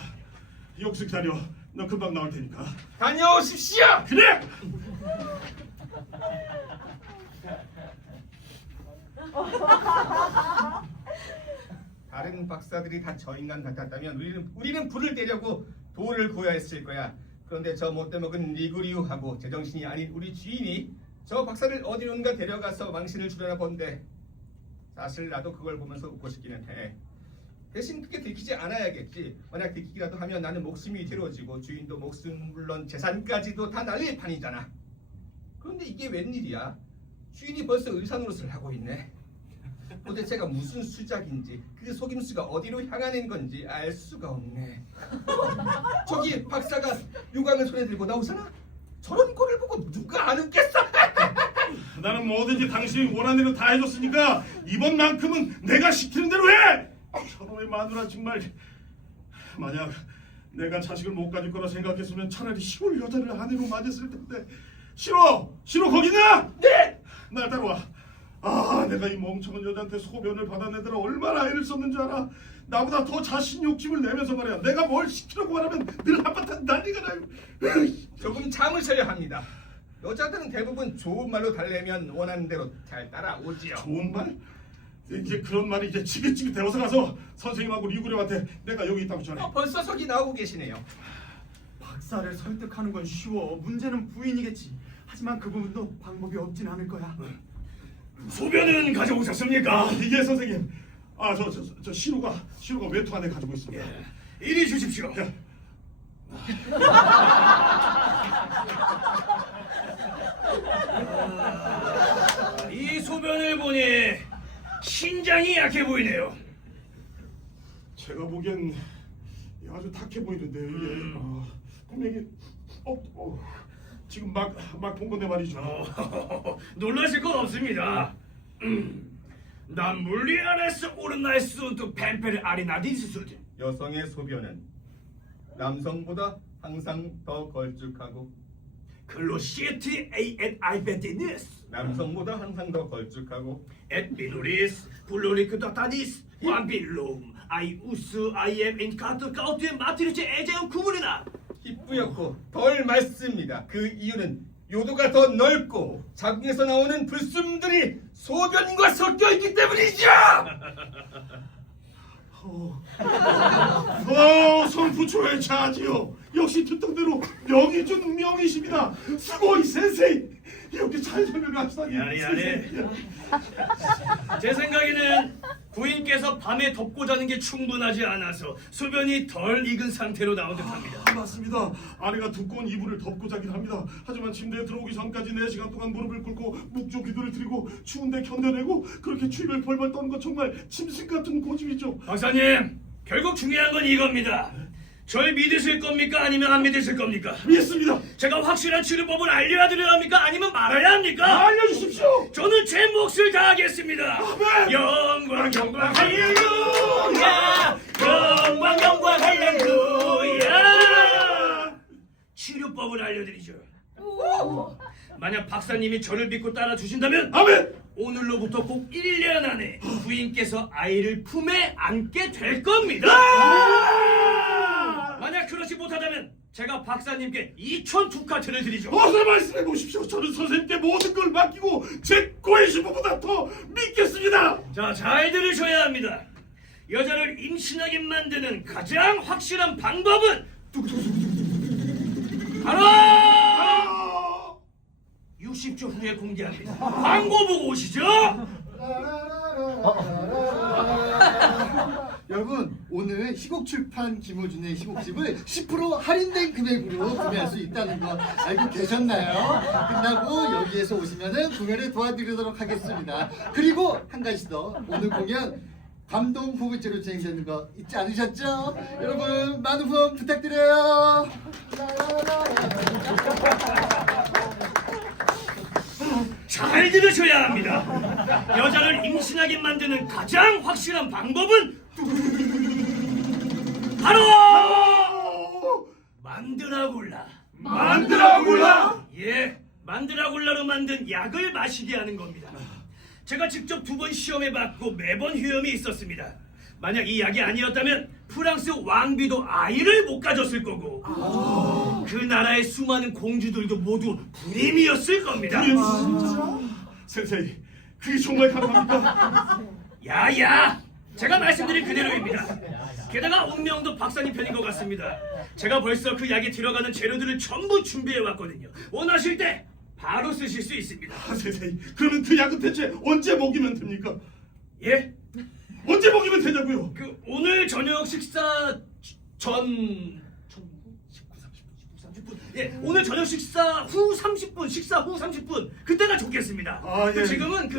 여기서 기다려. 너 금방 나올 테니까. 다녀오십시오. 그래. 다른 박사들이 다 저 인간 같았다면 우리는 불을 떼려고 돌을 구해야 했을 거야. 그런데 저 못돼먹은 리구리우하고 제정신이 아닌 우리 주인이 저 박사를 어디론가 데려가서 망신을 주려나 본데 사실 나도 그걸 보면서 웃고 싶기는 해. 대신 그게 들키지 않아야겠지. 만약 들키기라도 하면 나는 목숨이 뒤로지고 주인도 목숨 물론 재산까지도 다 날릴 판이잖아. 그런데 이게 웬일이야? 주인이 벌써 의사 노릇을 하고 있네. 도대체가 무슨 수작인지 그 속임수가 어디로 향하는 건지 알 수가 없네. 저기 박사가 요강을 손에 들고 나오잖아. 저런 꼴을 보고 누가 안 웃겠어? 나는 뭐든지 당신이 원하는 대로 다 해줬으니까 이번만큼은 내가 시키는 대로 해. 저놈의 마누라 정말. 만약 내가 자식을 못 가질 거라 생각했으면 차라리 시골 여자를 아내로 맞았을 텐데. 싫어 거기냐? 네. 날 따라와. 아 내가 이 멍청한 여자한테 소변을 받아내더라 얼마나 애를 썼는지 알아? 나보다 더 자신 욕심을 내면서 말이야. 내가 뭘 시키려고 말하면 늘 한바탕 난리가 나요. 조금 참으셔야 합니다. 여자들은 대부분 좋은 말로 달래면 원하는 대로 잘 따라오지요. 좋은 말? 이제 그런 말이 이제 지긋지긋 되어서 가서 선생님하고 리구레한테 내가 여기 있다고 전해. 벌써 저기 나오고 계시네요. 박사를 설득하는 건 쉬워. 문제는 부인이겠지. 하지만 그 부분도 방법이 없진 않을 거야. 소변은 가져오셨습니까? 이게 선생님. 저 시루가 외투 안에 가지고 있습니다. 이리 주십시오. 이 소변을 보니 신장이 약해 보이네요. 제가 보기엔 아주 탁해 보이는데 이게 분명히 지금 막 본 건데 말이죠. 놀라실 건 없습니다. 난 물리 안에서 오르나이스 운투 펜페르 아리나디스수드. 여성의 소변은 남성보다 항상 더 걸쭉하고 클로시에티 에이엔 아이베티니스 남성보다 항상 더 걸쭉하고 et minoris 플로리크다타디스 완빌룸 아이우스 아이엠 인카트 가우트의 마트리체 에제움 구분이나. 희뿌옇고 덜 맑습니다. 그 이유는 요도가 더 넓고 자궁에서 나오는 불순물들이 소변과 섞여 있기 때문이죠. 성부초의 자지요. 역시 듣던 대로 명이 준 명이십니다. 수고이 센세이. 이렇게 잘 설명하시다니. 아니. 제 생각에는 부인께서 밤에 덮고 자는 게 충분하지 않아서 소변이 덜 익은 상태로 나온 듯합니다. 맞습니다. 아내가 두꺼운 이불을 덮고 자긴 합니다. 하지만 침대에 들어오기 전까지 4시간 동안 무릎을 꿇고 묵조 기도를 드리고 추운데 견뎌내고 그렇게 추위를 벌벌 떠는 건 정말 짐승 같은 고집이죠. 박사님, 결국 중요한 건 이겁니다. 절 믿으실 겁니까? 아니면 안 믿으실 겁니까? 믿습니다. 제가 확실한 치료법을 알려드려야 합니까? 아니면 말아야 합니까? 알려주십시오. 저는 제 몫을 다하겠습니다. 아멘. 영광 할렐루야. 영광 할렐루야. 치료법을 알려드리죠. 만약 박사님이 저를 믿고 따라주신다면 아멘. 오늘로부터 꼭 1년 안에 부인께서 아이를 품에 안게 될 겁니다. 만약 그렇지 못하다면 제가 박사님께 2,000두카트를 드리죠. 어서 말씀해 보십시오. 저는 선생님께 모든 걸 맡기고 제 고의 신부보다 더 믿겠습니다. 자, 잘 들으셔야 합니다. 여자를 임신하게 만드는 가장 확실한 방법은 바로 60초 후에 공개합니다. 광고 보고 오시죠. 여러분 오늘 희곡 출판 김호준의 희곡집을 10% 할인된 금액으로 구매할 수 있다는 거 알고 계셨나요? 끝나고 여기에서 오시면은 구매를 도와드리도록 하겠습니다. 그리고 한 가지 더, 오늘 공연 감동 후보제로 진행되는 거 잊지 않으셨죠? 여러분 많은 후원 부탁드려요. 잘 들으셔야 합니다. 여자를 임신하게 만드는 가장 확실한 방법은 바로 만드라굴라. 만드라굴라? 예, 만드라굴라로 만든 약을 마시게 하는 겁니다. 제가 직접 2번 시험해봤고 매번 효험이 있었습니다. 만약 이 약이 아니었다면 프랑스 왕비도 아이를 못 가졌을 거고 그 나라의 수많은 공주들도 모두 불임이었을 겁니다. 센세이, 그게 정말 가능합니까? 야야! 제가 말씀드린 그대로입니다. 게다가 운명도 박사님 편인 것 같습니다. 제가 벌써 그 약에 들어가는 재료들을 전부 준비해왔거든요. 원하실 때 바로 쓰실 수 있습니다. 센세이, 그러면 그 약은 대체 언제 먹이면 됩니까? 예? 언제 먹이면 되냐고요? 그 오늘 저녁 식사 전 19, 30분. 예, 오늘 저녁 식사 후 30분, 식사 후 30분 그때가 좋겠습니다. 아, 예. 지금은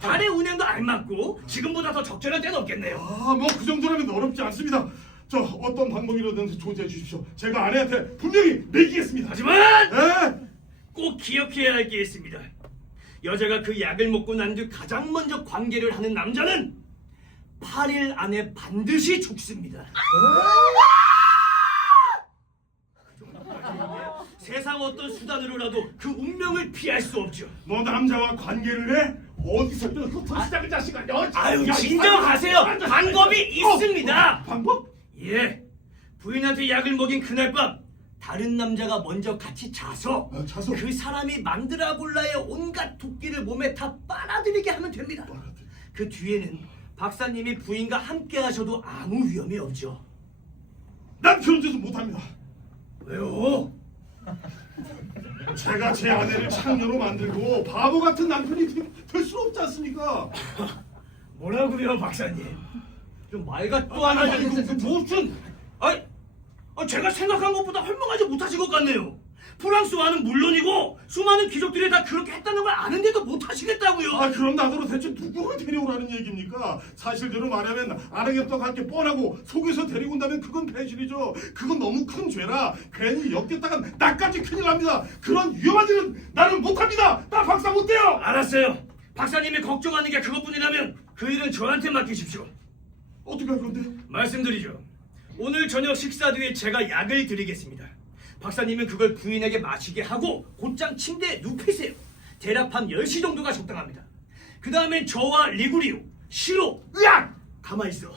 달의 운행도 알맞고 지금보다 더 적절한 때는 없겠네요. 뭐 그 정도라면 어렵지 않습니다. 저 어떤 방법이라든지 조제해 주십시오. 제가 아내한테 분명히 먹이겠습니다. 하지만 예? 꼭 기억해야 할 게 있습니다. 여자가 그 약을 먹고 난 뒤 가장 먼저 관계를 하는 남자는 8일 안에 반드시 죽습니다. 세상 어떤 수단으로라도 그 운명을 피할 수 없죠. 너 남자와 관계를 해? 어디서 또 시작을 자식아? 아유, 진정하세요. 방법이 있습니다. 방법? 예, 부인한테 약을 먹인 그날 밤 다른 남자가 먼저 같이 자서 자서? 그 사람이 만드라굴라의 온갖 도끼를 몸에 다 빨아들이게 하면 됩니다. 그 뒤에는 박사님이 부인과 함께 하셔도 아무 위험이 없죠. 난 그런 짓은 못합니다. 왜요? 제가 제 아내를 창녀로 만들고 바보 같은 남편이 될 수 없지 않습니까? 뭐라고요, 박사님? 좀 말가 또 안 하지. 무슨? 제가 생각한 것보다 헐렁하지 못하신 것 같네요. 프랑스와는 물론이고 수많은 귀족들이 다 그렇게 했다는 걸 아는데도 못하시겠다고요. 그럼 나더러 대체 누구를 데려오라는 얘기입니까? 사실대로 말하면 아랑이었던 게 뻔하고 속에서 데리고 온다면 그건 배신이죠. 그건 너무 큰 죄라 괜히 엮였다간 나까지 큰일 납니다. 그런 위험한 일은 나는 못합니다. 나 박사 못 돼요. 알았어요. 박사님이 걱정하는 게 그것뿐이라면 그 일은 저한테 맡기십시오. 어떻게 할 건데? 말씀드리죠. 오늘 저녁 식사 뒤에 제가 약을 드리겠습니다. 박사님은 그걸 부인에게 마시게 하고 곧장 침대에 눕히세요. 대략 밤 10시 정도가 적당합니다. 그 다음엔 저와 리구리오, 시로, 으악! 가만있어.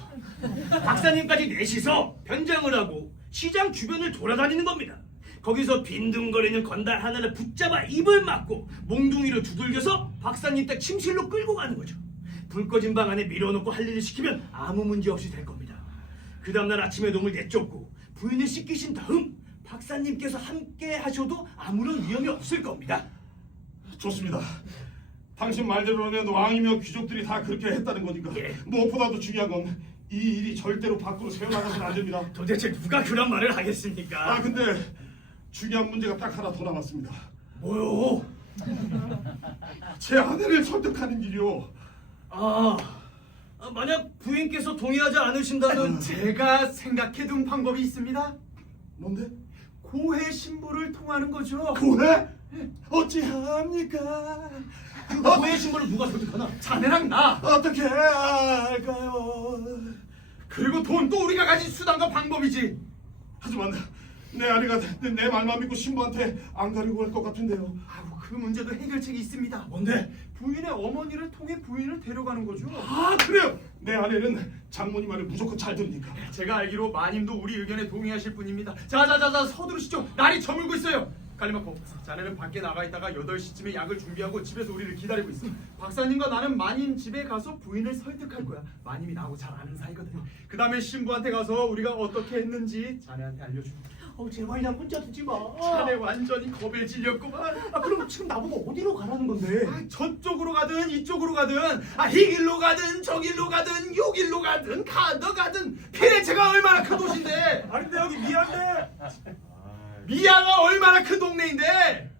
박사님까지 넷이서 변장을 하고 시장 주변을 돌아다니는 겁니다. 거기서 빈둥거리는 건달 하나를 붙잡아 입을 막고 몽둥이로 두들겨서 박사님 댁 침실로 끌고 가는 거죠. 불 꺼진 방 안에 밀어놓고 할 일을 시키면 아무 문제 없이 될 겁니다. 그 다음날 아침에 놈을 내쫓고 부인을 씻기신 다음 박사님께서 함께 하셔도 아무런 위험이 없을 겁니다. 좋습니다. 당신 말대로라면 왕이며 귀족들이 다 그렇게 했다는 거니까. 예. 무엇보다도 중요한 건 이 일이 절대로 밖으로 새어나가서는 안 됩니다. 도대체 누가 그런 말을 하겠습니까? 근데 중요한 문제가 딱 하나 더 남았습니다. 뭐요? 제 아내를 설득하는 일이요. 만약 부인께서 동의하지 않으신다면 제가 생각해둔 방법이 있습니다. 뭔데? 고해 신부를 통하는 거죠. 고해? 어찌합니까? 고해 신부를 누가 설득하나? 자네랑 나. 어떻게 할까요? 그리고 돈 또 우리가 가진 수단과 방법이지. 하지만 내 아내가 내 말만 믿고 신부한테 안 가려고 할 것 같은데요. 그 문제도 해결책이 있습니다. 뭔데? 부인의 어머니를 통해 부인을 데려가는 거죠. 그래요. 내 아내는 장모님 말을 무조건 잘 들으니까. 제가 알기로 마님도 우리 의견에 동의하실 분입니다. 자자자자 서두르시죠. 날이 저물고 있어요. 칼리마코, 자네는 밖에 나가 있다가 8시쯤에 약을 준비하고 집에서 우리를 기다리고 있어. 박사님과 나는 마님 집에 가서 부인을 설득할 거야. 마님이 나하고 잘 아는 사이거든. 그 다음에 신부한테 가서 우리가 어떻게 했는지 자네한테 알려줄게. 제발 나 혼자 두지 마. 자네 완전히 겁에 질렸구만. 그럼 지금 나보고 어디로 가라는 건데? 저쪽으로 가든 이쪽으로 가든, 이 길로 가든 저 길로 가든 요 길로 가든 가더 가든 피레체가 얼마나 큰 도시인데. 아닌데 여기 미안해. 미아가 얼마나 큰 동네인데.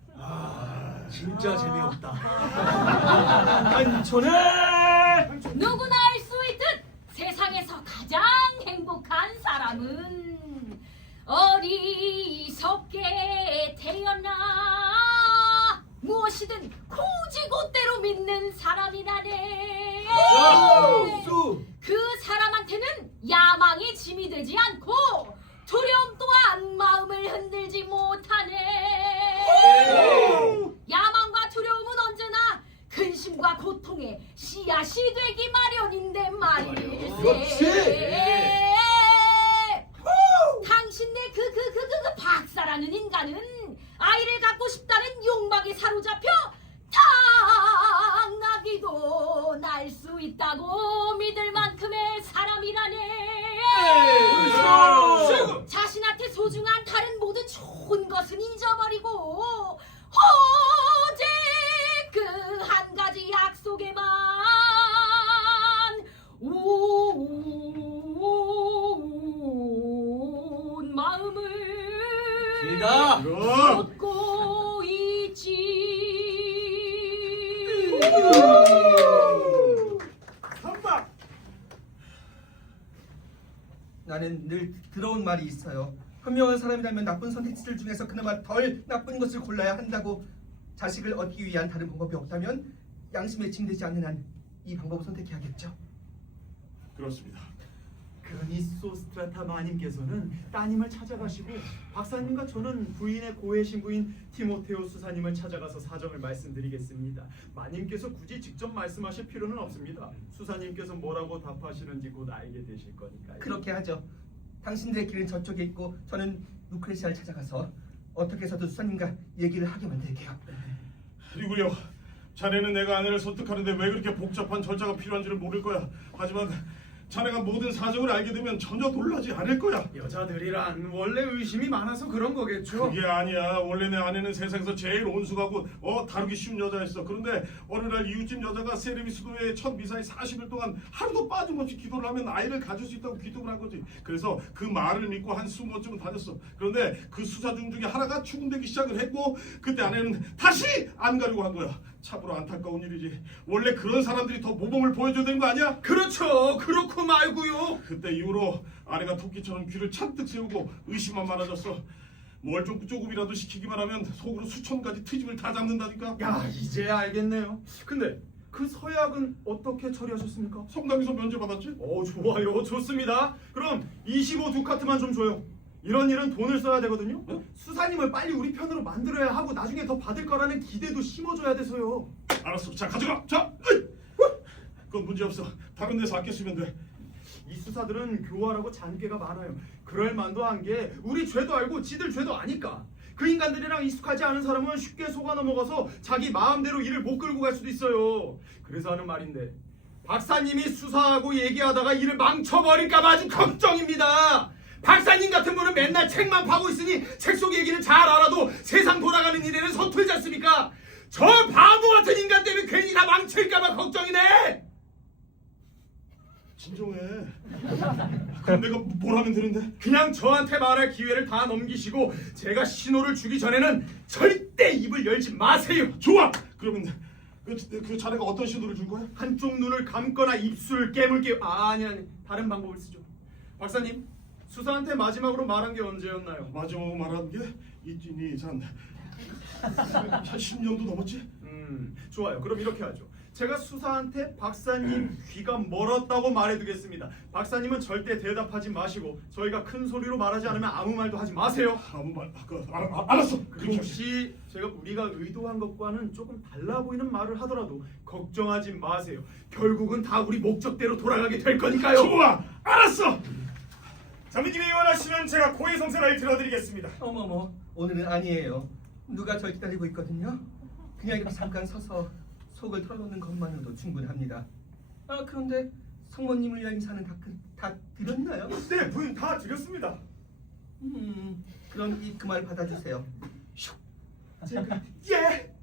진짜 재미없다. 누구나 알 수 있듯 세상에서 가장 행복한 사람은 어리석게 태어나 무엇이든 고지고대로 믿는 사람이라네. 그 사람한테는 야망이 짐이 되지 않고 두려움 또한 마음을 흔들지 못하네. 야망과 두려움은 언제나 근심과 고통의 씨앗이 되기 마련인데 말일세. 당신네 그 박사라는 인간은 아이를 갖고 싶다는 욕망에 사로잡혀 당나귀도 날 수 있다고 믿을 만큼의 사람이라네. 자신한테 소중한 다른 모든 좋은 것은 잊어버리고 오직 그 한 가지 약속에만 온 마음을 길다. 쏟고 있지. 나는 늘 들어온 말이 있어요. 현명한 사람이라면 나쁜 선택지들 중에서 그나마 덜 나쁜 것을 골라야 한다고. 자식을 얻기 위한 다른 방법이 없다면 양심에 침되지 않는 한 이 방법을 선택해야겠죠. 그렇습니다. 그니소스트라타 마님께서는 따님을 찾아가시고 박사님과 저는 부인의 고해 신부인 티모테오 수사님을 찾아가서 사정을 말씀드리겠습니다. 마님께서 굳이 직접 말씀하실 필요는 없습니다. 수사님께서 뭐라고 답하시는지 곧 알게 되실 거니까요. 그렇게 하죠. 당신들의 길은 저쪽에 있고 저는 루크레시아를 찾아가서 어떻게 해서든 수사님과 얘기를 하게 만들게요. 리구리오, 자네는 내가 아내를 설득하는데 왜 그렇게 복잡한 절차가 필요한지를 모를 거야. 하지만 자네가 모든 사정을 알게 되면 전혀 놀라지 않을 거야. 여자들이란 원래 의심이 많아서 그런 거겠죠. 그게 아니야. 원래 내 아내는 세상에서 제일 온숙하고 다루기 쉬운 여자였어. 그런데 어느 날 이웃집 여자가 세르비 수도에 첫 미사에 40일 동안 하루도 빠짐없이 기도를 하면 아이를 가질 수 있다고 기도를 한 거지. 그래서 그 말을 믿고 한 20번쯤은 다녔어. 그런데 그 수사중 중에 하나가 추궁되기 시작을 했고 그때 아내는 다시 안 가려고 한 거야. 참으로 안타까운 일이지. 원래 그런 사람들이 더 모범을 보여줘야 되는 거 아니야? 그렇죠. 그렇고 말고요. 그때 이후로 아내가 토끼처럼 귀를 잔뜩 세우고 의심만 많아졌어. 뭘 좀 조금이라도 시키기만 하면 속으로 수천 가지 트집을 다 잡는다니까. 야, 이제 알겠네요. 근데 그 서약은 어떻게 처리하셨습니까? 성당에서 면제받았지? 좋아요. 좋습니다. 그럼 25 두카트만 좀 줘요. 이런 일은 돈을 써야 되거든요. 수사님을 빨리 우리 편으로 만들어야 하고 나중에 더 받을 거라는 기대도 심어줘야 돼서요. 알았어. 자, 가져가. 자, 그건 문제 없어. 다른 데서 아껴 쓰면 돼. 이 수사들은 교활하고 잔꾀가 많아요. 그럴 만도 한 게 우리 죄도 알고 지들 죄도 아니까. 그 인간들이랑 익숙하지 않은 사람은 쉽게 속아 넘어가서 자기 마음대로 일을 못 끌고 갈 수도 있어요. 그래서 하는 말인데 박사님이 수사하고 얘기하다가 일을 망쳐버릴까 봐 아주 걱정입니다. 박사님 같은 분은 맨날 책만 파고 있으니 책 속 얘기는 잘 알아도 세상 돌아가는 일에는 서툴지 않습니까? 저 바보 같은 인간 때문에 괜히 다 망칠까 봐 걱정이네. 진정해. 그럼 내가 뭘 하면 되는데? 그냥 저한테 말할 기회를 다 넘기시고 제가 신호를 주기 전에는 절대 입을 열지 마세요. 좋아. 그러면 그 자네가 어떤 신호를 줄 거야? 한쪽 눈을 감거나 입술을 깨물게요. 아니 다른 방법을 쓰죠. 박사님, 수사한테 마지막으로 말한 게 언제였나요? 마지막으로 말한 게 있지니 한 10년도 넘었지? 좋아요. 그럼 이렇게 하죠. 제가 수사한테 박사님 귀가 멀었다고 말해두겠습니다. 박사님은 절대 대답하지 마시고 저희가 큰 소리로 말하지 않으면 아무 말도 하지 마세요. 아무 말. 알았어. 그리고 혹시 우리가 의도한 것과는 조금 달라 보이는 말을 하더라도 걱정하지 마세요. 결국은 다 우리 목적대로 돌아가게 될 거니까요. 좋아. 알았어. 자매님이 원하시면 제가 고해성사를 들어드리겠습니다. 어머머, 오늘은 아니에요. 누가 절 기다리고 있거든요. 그냥 이렇게 잠깐 서서 속을 털어놓는 것만으로도 충분합니다. 아 그런데 성모님을 위한 인사는 다 드렸나요? 네, 부인 다 드렸습니다. 그럼 이 그 말 받아주세요. 예.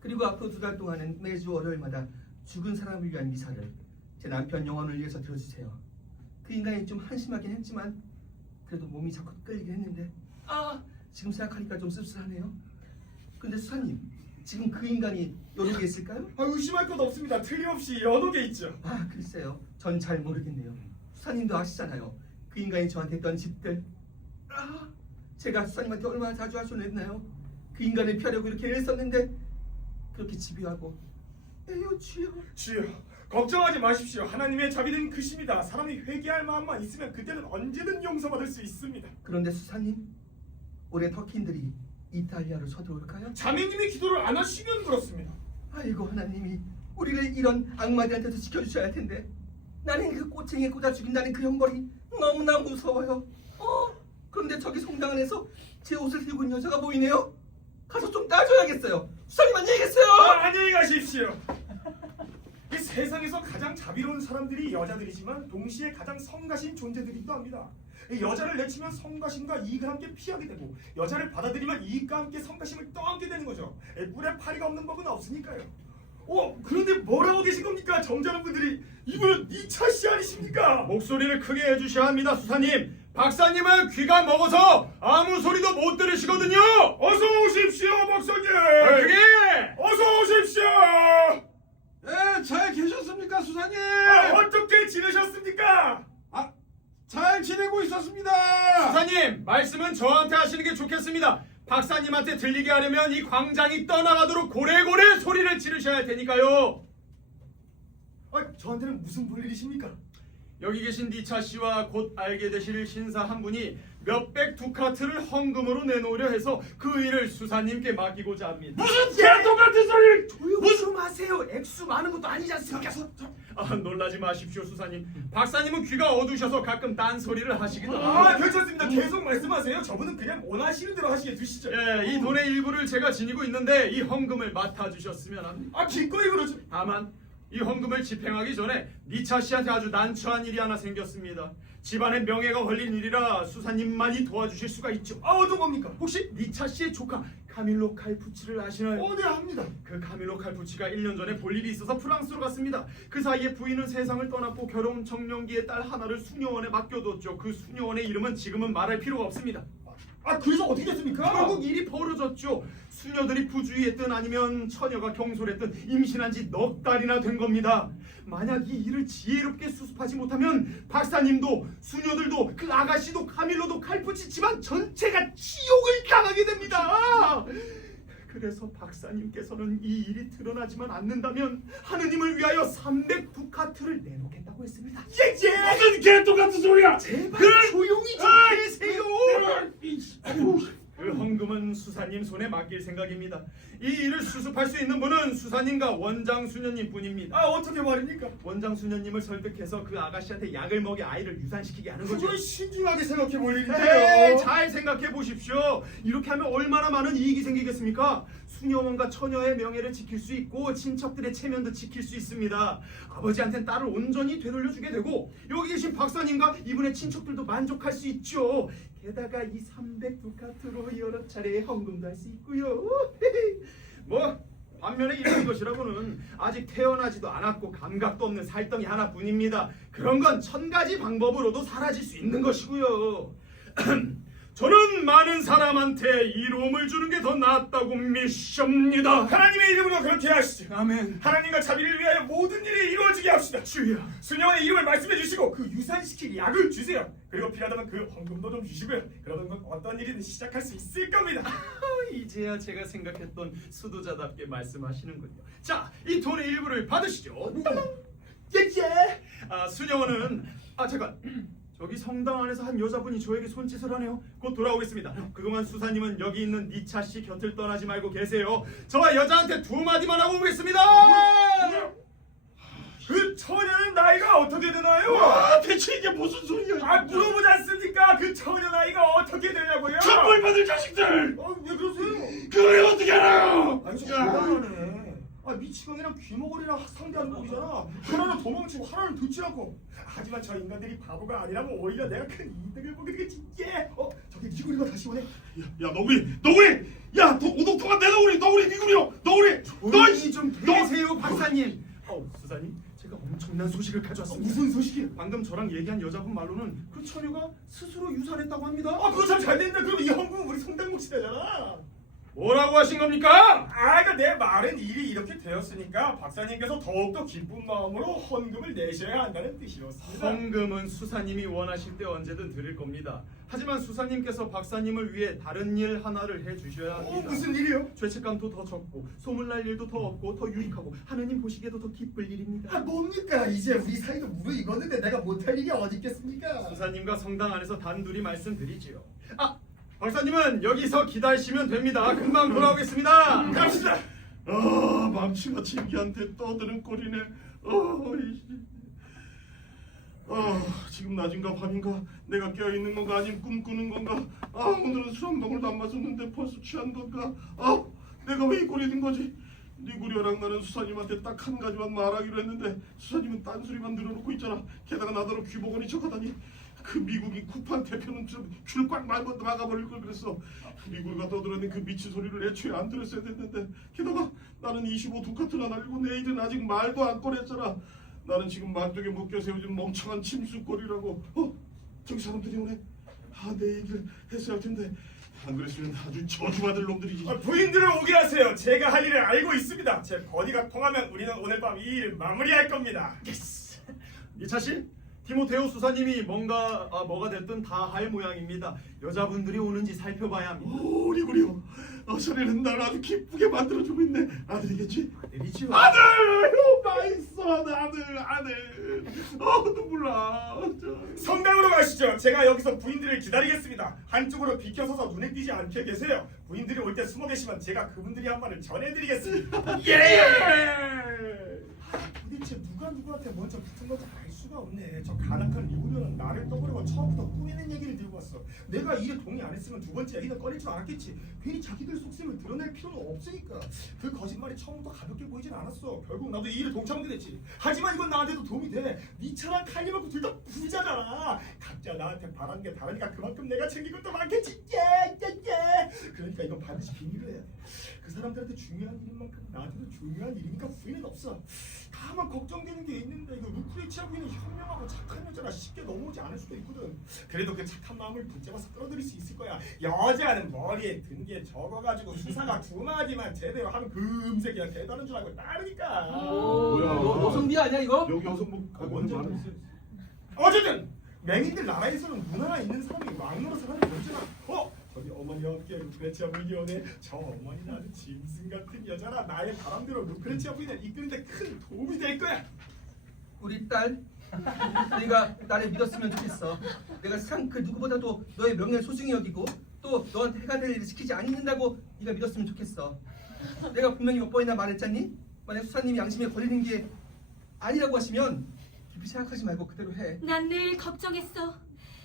그리고 앞으로 2달 동안은 매주 월요일마다 죽은 사람을 위한 미사를 제 남편 영혼을 위해서 들어주세요. 그 인간이 좀 한심하긴 했지만 그래도 몸이 자꾸 끌리긴 했는데 지금 생각하니까 좀 씁쓸하네요. 근데 수사님 지금 그 인간이 여기에 있을까요? 의심할 것 없습니다. 틀림없이 연옥에 있죠. 글쎄요. 전 잘 모르겠네요. 수사님도 아시잖아요. 그 인간이 저한테 했던 짓들. 제가 수사님한테 얼마나 자주 하소연했나요? 그 인간을 피하려고 이렇게 애를 썼는데 그렇게 집요하고 에휴 주여. 주여, 걱정하지 마십시오. 하나님의 자비는 크십니다. 사람이 회개할 마음만 있으면 그때는 언제든 용서받을 수 있습니다. 그런데 수사님 올해 터키인들이 이탈리아로 쳐들어올까요? 자매님이 기도를 안 하시면 그렇습니다. 아이고 하나님이 우리를 이런 악마들한테서 지켜주셔야 할 텐데 나는 그 꼬챙이에 꽂아 죽인다는 그 형벌이 너무나 무서워요. 그런데 저기 성당 안에서 제 옷을 들고 있는 여자가 보이네요. 가서 좀 따줘야겠어요. 수사님 안녕히 계세요. 안녕히 가십시오. 이 세상에서 가장 자비로운 사람들이 여자들이지만 동시에 가장 성가신 존재들이기도 합니다. 이 여자를 내치면 성가심과 이익을 함께 피하게 되고 여자를 받아들이면 이익과 함께 성가심을 떠안게 되는 거죠. 뿔에 파리가 없는 법은 없으니까요. 그런데 뭐라고 계신 겁니까? 점잖은 분들이. 이분은 이차 씨 아니십니까? 목소리를 크게 해주셔야 합니다, 수사님. 박사님은 귀가 먹어서 아무 소리도 못 들으시거든요. 어서 오십시오, 박사님. 그게 어서 오십시오. 네, 잘 계셨습니까, 수사님? 어떻게 지내셨습니까? 잘 지내고 있었습니다. 수사님, 말씀은 저한테 하시는 게 좋겠습니다. 박사님한테 들리게 하려면 이 광장이 떠나가도록 고래고래 소리를 지르셔야 할 테니까요. 저한테는 무슨 볼일이십니까? 여기 계신 니차 씨와 곧 알게 되실 신사 한 분이 몇백 두카트를 헌금으로 내놓으려 해서 그 일을 수사님께 맡기고자 합니다. 무슨 개똥 같은 소리를! 조용히 좀 하세요. 액수 많은 것도 아니지 않습니까? 놀라지 마십시오, 수사님. 박사님은 귀가 어두셔서 가끔 딴소리를 하시기도 합니다. 괜찮습니다. 계속 말씀하세요. 저분은 그냥 원하시는 대로 하시게 두시죠. 이 돈의 일부를 제가 지니고 있는데 이 헌금을 맡아주셨으면 합니다. 기꺼이 그러죠. 다만 이 헌금을 집행하기 전에 니차 씨한테 아주 난처한 일이 하나 생겼습니다. 집안의 명예가 걸린 일이라 수사님만이 도와주실 수가 있죠. 어떤 겁니까? 혹시 니차 씨의 조카 카밀로 칼푸치를 아시나요? 네, 압니다. 그 카밀로 칼푸치가 1년 전에 볼 일이 있어서 프랑스로 갔습니다. 그 사이에 부인은 세상을 떠났고 결혼 청년기에 딸 하나를 수녀원에 맡겨뒀죠. 그 수녀원의 이름은 지금은 말할 필요가 없습니다. 그래서 어떻게 됐습니까? 결국 일이 벌어졌죠. 수녀들이 부주의했든 아니면 처녀가 경솔했든 임신한 지 넉 달이나 된 겁니다. 만약 이 일을 지혜롭게 수습하지 못하면 박사님도 수녀들도 그 아가씨도 카밀로도 칼푸치 집안 전체가 지옥을 당하게 됩니다. 그래서 박사님께서는 이 일이 드러나지만 않는다면 하느님을 위하여 300두카트를 내놓겠다고 했습니다. 무슨 개똥 같은 소리야! 제발 조용히 좀 계세요. 그 헌금은 수사님 손에 맡길 생각입니다. 이 일을 수습할 수 있는 분은 수사님과 원장 수녀님 뿐입니다. 어떻게 말입니까? 원장 수녀님을 설득해서 그 아가씨한테 약을 먹여 아이를 유산시키게 하는 거죠. 그걸 신중하게 생각해 볼 일인데요. 잘 생각해 보십시오. 이렇게 하면 얼마나 많은 이익이 생기겠습니까? 수녀원과 처녀의 명예를 지킬 수 있고 친척들의 체면도 지킬 수 있습니다. 아버지한테는 딸을 온전히 되돌려주게 되고 여기 계신 박사님과 이분의 친척들도 만족할 수 있죠. 게다가 이 300두카트로 여러 차례 헌금도 할 수 있고요. 반면에 이런 것이라고는 아직 태어나지도 않았고 감각도 없는 살덩이 하나뿐입니다. 그런 건 1000가지 방법으로도 사라질 수 있는 것이고요. 저는 많은 사람한테 이로움을 주는 게 더 낫다고 믿습니다. 하나님의 이름으로 그렇게 하시죠. 아멘. 하나님과 자비를 위하여 모든 일이 이루어지게 합시다. 주여. 수녀원의 이름을 말씀해 주시고 그 유산시키기 약을 주세요. 그리고 필요하다면 그 헌금도 좀 주시고요. 그러던 건 어떤 일이든 시작할 수 있을 겁니다. 이제야 제가 생각했던 수도자답게 말씀하시는군요. 자, 이 돈의 일부를 받으시죠. 수녀원은 잠깐. 여기 성당 안에서 한 여자분이 저에게 손짓을 하네요. 곧 돌아오겠습니다. 그동안 수사님은 여기 있는 니차 씨 곁을 떠나지 말고 계세요. 저와 여자한테 2마디만 하고 오겠습니다. 그 처녀는 나이가 어떻게 되나요? 대체 이게 무슨 소리야? 물어보지 않습니까? 그 처녀 나이가 어떻게 되냐고요? 천벌 받을 자식들! 왜 그러세요? 그래 어떻게 미치광이랑 귀머거리랑 상대하는 꼴이잖아. 하나는 도망치고 하나는 듣지 않고. 하지만 저 인간들이 바보가 아니라면 오히려 내가 큰 이득을 보게 되겠지. 예. 저기 니구리가 다시 오네. 야 너구리 야 오독통한 내 너구리 니구리요 너구리 조용히 좀 계세요 박사님. 수사님, 제가 엄청난 소식을 가져왔습니다. 무슨 소식이야? 방금 저랑 얘기한 여자분 말로는 그 처녀가 스스로 유산했다고 합니다. 그거 참 잘 됐네. 그럼 이 형국은 우리 성당목 시대잖아. 뭐라고 하신 겁니까? 그러니까 내 말은 일이 이렇게 되었으니까 박사님께서 더욱더 기쁜 마음으로 헌금을 내셔야 한다는 뜻이었습니다. 헌금은 수사님이 원하실 때 언제든 드릴 겁니다. 하지만 수사님께서 박사님을 위해 다른 일 하나를 해주셔야 합니다. 무슨 일이요? 죄책감도 더 적고 소문날 일도 더 없고 더 유익하고 하느님 보시기에도 더 기쁠 일입니다. 뭡니까? 이제 우리 사이도 무르익었는데 내가 못할 일이 어디 있겠습니까? 수사님과 성당 안에서 단둘이 말씀드리지요. 박사님은 여기서 기다리시면 됩니다. 금방 돌아오겠습니다. 갑시다. 망치가 진기한테 떠드는 꼴이네. 지금 낮인가 밤인가? 내가 깨어있는 건가 아니면 꿈꾸는 건가? 오늘은 술 한 방울도 안 마셨는데 벌써 취한 건가? 내가 왜 이 꼴이 된 거지? 니구리랑 나는 수사님한테 딱 한 가지만 말하기로 했는데 수사님은 딴소리만 늘어놓고 있잖아. 게다가 나더러 귀복원이 척하다니. 그 미국인 쿠팡 대표는 좀 줄 꽉 막아버릴 걸 그랬어. 미국이가 떠들어낸 그 미친 소리를 애초에 안 들었어야 됐는데 게다가 나는 25 두카트나 날리고 내일은 아직 말도 안 꺼냈잖아. 나는 지금 말뚝에 묶여 세워진 멍청한 침수꼴이라고. 저기 사람들이 오네. 내 얘기를 했어야 할 텐데 안 그랬으면 아주 저주받을 놈들이지. 부인들을 오게 하세요. 제가 할 일을 알고 있습니다. 제 버디가 통하면 우리는 오늘 밤 이 일 마무리할 겁니다. 이차씨, 디모테오 수사님이 뭐가 됐든 다 할 모양입니다. 여자분들이 오는지 살펴봐야 합니다. 니구리요. 소리는 날 아주 기쁘게 만들어주고 있네. 아들이겠지? 아들이지요. 아들! 마이 선 아들. 눈물 나. 성당으로 가시죠. 제가 여기서 부인들을 기다리겠습니다. 한쪽으로 비켜서서 눈에 띄지 않게 계세요. 부인들이 올 때 숨어 계시면 제가 그분들이 한 말을 전해드리겠습니다. 도대체 누가 누구한테 먼저 붙은 건지 알 수가 없네. 저 가락한 리구리오는 나를 떠버리고 처음부터 꾸미는 얘기를 들고 왔어. 내가 일에 동의 안 했으면 두 번째 얘기는 꺼낼 줄 알았겠지. 괜히 자기들 속셈을 드러낼 필요는 없으니까. 그 거짓말이 처음부터 가볍게 보이진 않았어. 결국 나도 이 일에 동참하게 됐지. 하지만 이건 나한테도 도움이 돼. 네 차랑 칼리만큼 둘 다 부자잖아. 각자 나한테 바라는 게 다르니까 그만큼 내가 챙길 것도 많겠지. 그러니까 이건 반드시 비밀로 해야 돼. 그 사람들한테 중요한 일인 만큼 나한테도 중요한 일이니까 후회는 없어. 다만 걱정되는 게 있는데 이거 루크레치아 부인은 현명하고 착한 여자라 쉽게 넘어오지 않을 수도 있거든. 그래도 그 착한 마음을 붙잡아서 끌어들일 수 있을 거야. 여자는 머리에 든 게 적어가지고 수사가 두 마디만 제대로 하면 금세 그냥 대단한 줄 알고 따르니까. 뭐야? 노성비 아니야 이거? 여기 여성복 먼저 많은 어쨌든 맹인들 나라에서는 눈 하나 있는 사람이 왕 노릇을 하는 게 문제나. 저기 어머니와 함께 루크레치아 부인이 오네. 저 어머니는 아주 짐승 같은 여자라. 나의 바람대로 루크레치아 부인을 이끄는데 큰 도움이 될 거야. 우리 딸, 네가 나를 믿었으면 좋겠어. 내가 세상 그 누구보다도 너의 명예를 소중히 여기고 또 너한테 해가 될 일을 시키지 않는다고 네가 믿었으면 좋겠어. 내가 분명히 몇 번이나 말했잖니? 만약 수사님이 양심에 걸리는 게 아니라고 하시면 깊이 생각하지 말고 그대로 해. 난 늘 걱정했어.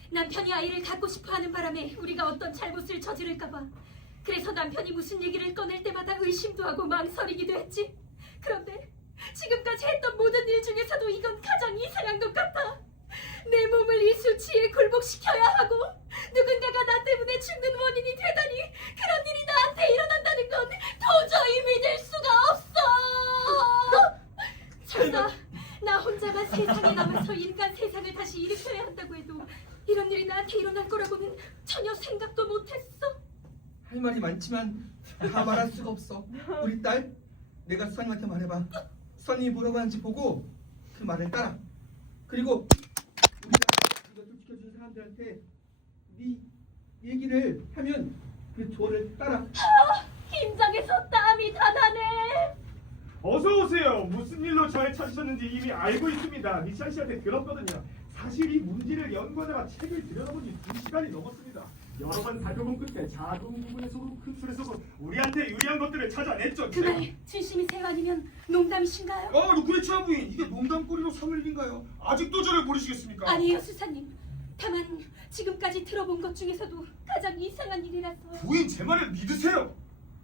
남편이 아이를 갖고 싶어하는 바람에 우리가 어떤 잘못을 저지를까봐. 그래서 남편이 무슨 얘기를 꺼낼 때마다 의심도 하고 망설이기도 했지. 그런데 지금까지 했던 모든 일 중에서도 이건 가장 이상한 것 같아. 내 몸을 이 수치에 굴복시켜야 하고 누군가가 나 때문에 죽는 원인이 되다니 그런 일이 나한테 일어난다는 건 도저히 믿을 수가 없어. 설사 나 혼자만 세상에 남아서 인간 세상을 다시 일으켜야 한다고 해도 이런 일이 나한테 일어날 거라고는 전혀 생각도 못했어. 할 말이 많지만 다 말할 수가 없어. 우리 딸, 내가 수사님한테 말해봐. 수사님이 뭐라고 하는지 보고 그 말을 따라. 그리고 우리가 이것을 지켜준 사람들한테 네 얘기를 하면 그 조언을 따라. 심장에서 땀이 다 나네. 어서 오세요. 무슨 일로 저를 찾으셨는지 이미 알고 있습니다. 미찬 씨한테 들었거든요. 사실 이 문제를 연구하다가 책을 들여다본 지 2시간이 넘었습니다. 여러 번 살펴본 끝에 작은 부분에서도 큰 틀에서도 우리한테 유리한 것들을 찾아냈죠. 그 말 진심이세요 아니면 농담이신가요? 루크레치아 부인, 이게 농담거리로 삼을 일인가요? 아직도 저를 모르시겠습니까? 아니에요 수사님. 다만 지금까지 들어본 것 중에서도 가장 이상한 일이라서. 부인 제 말을 믿으세요.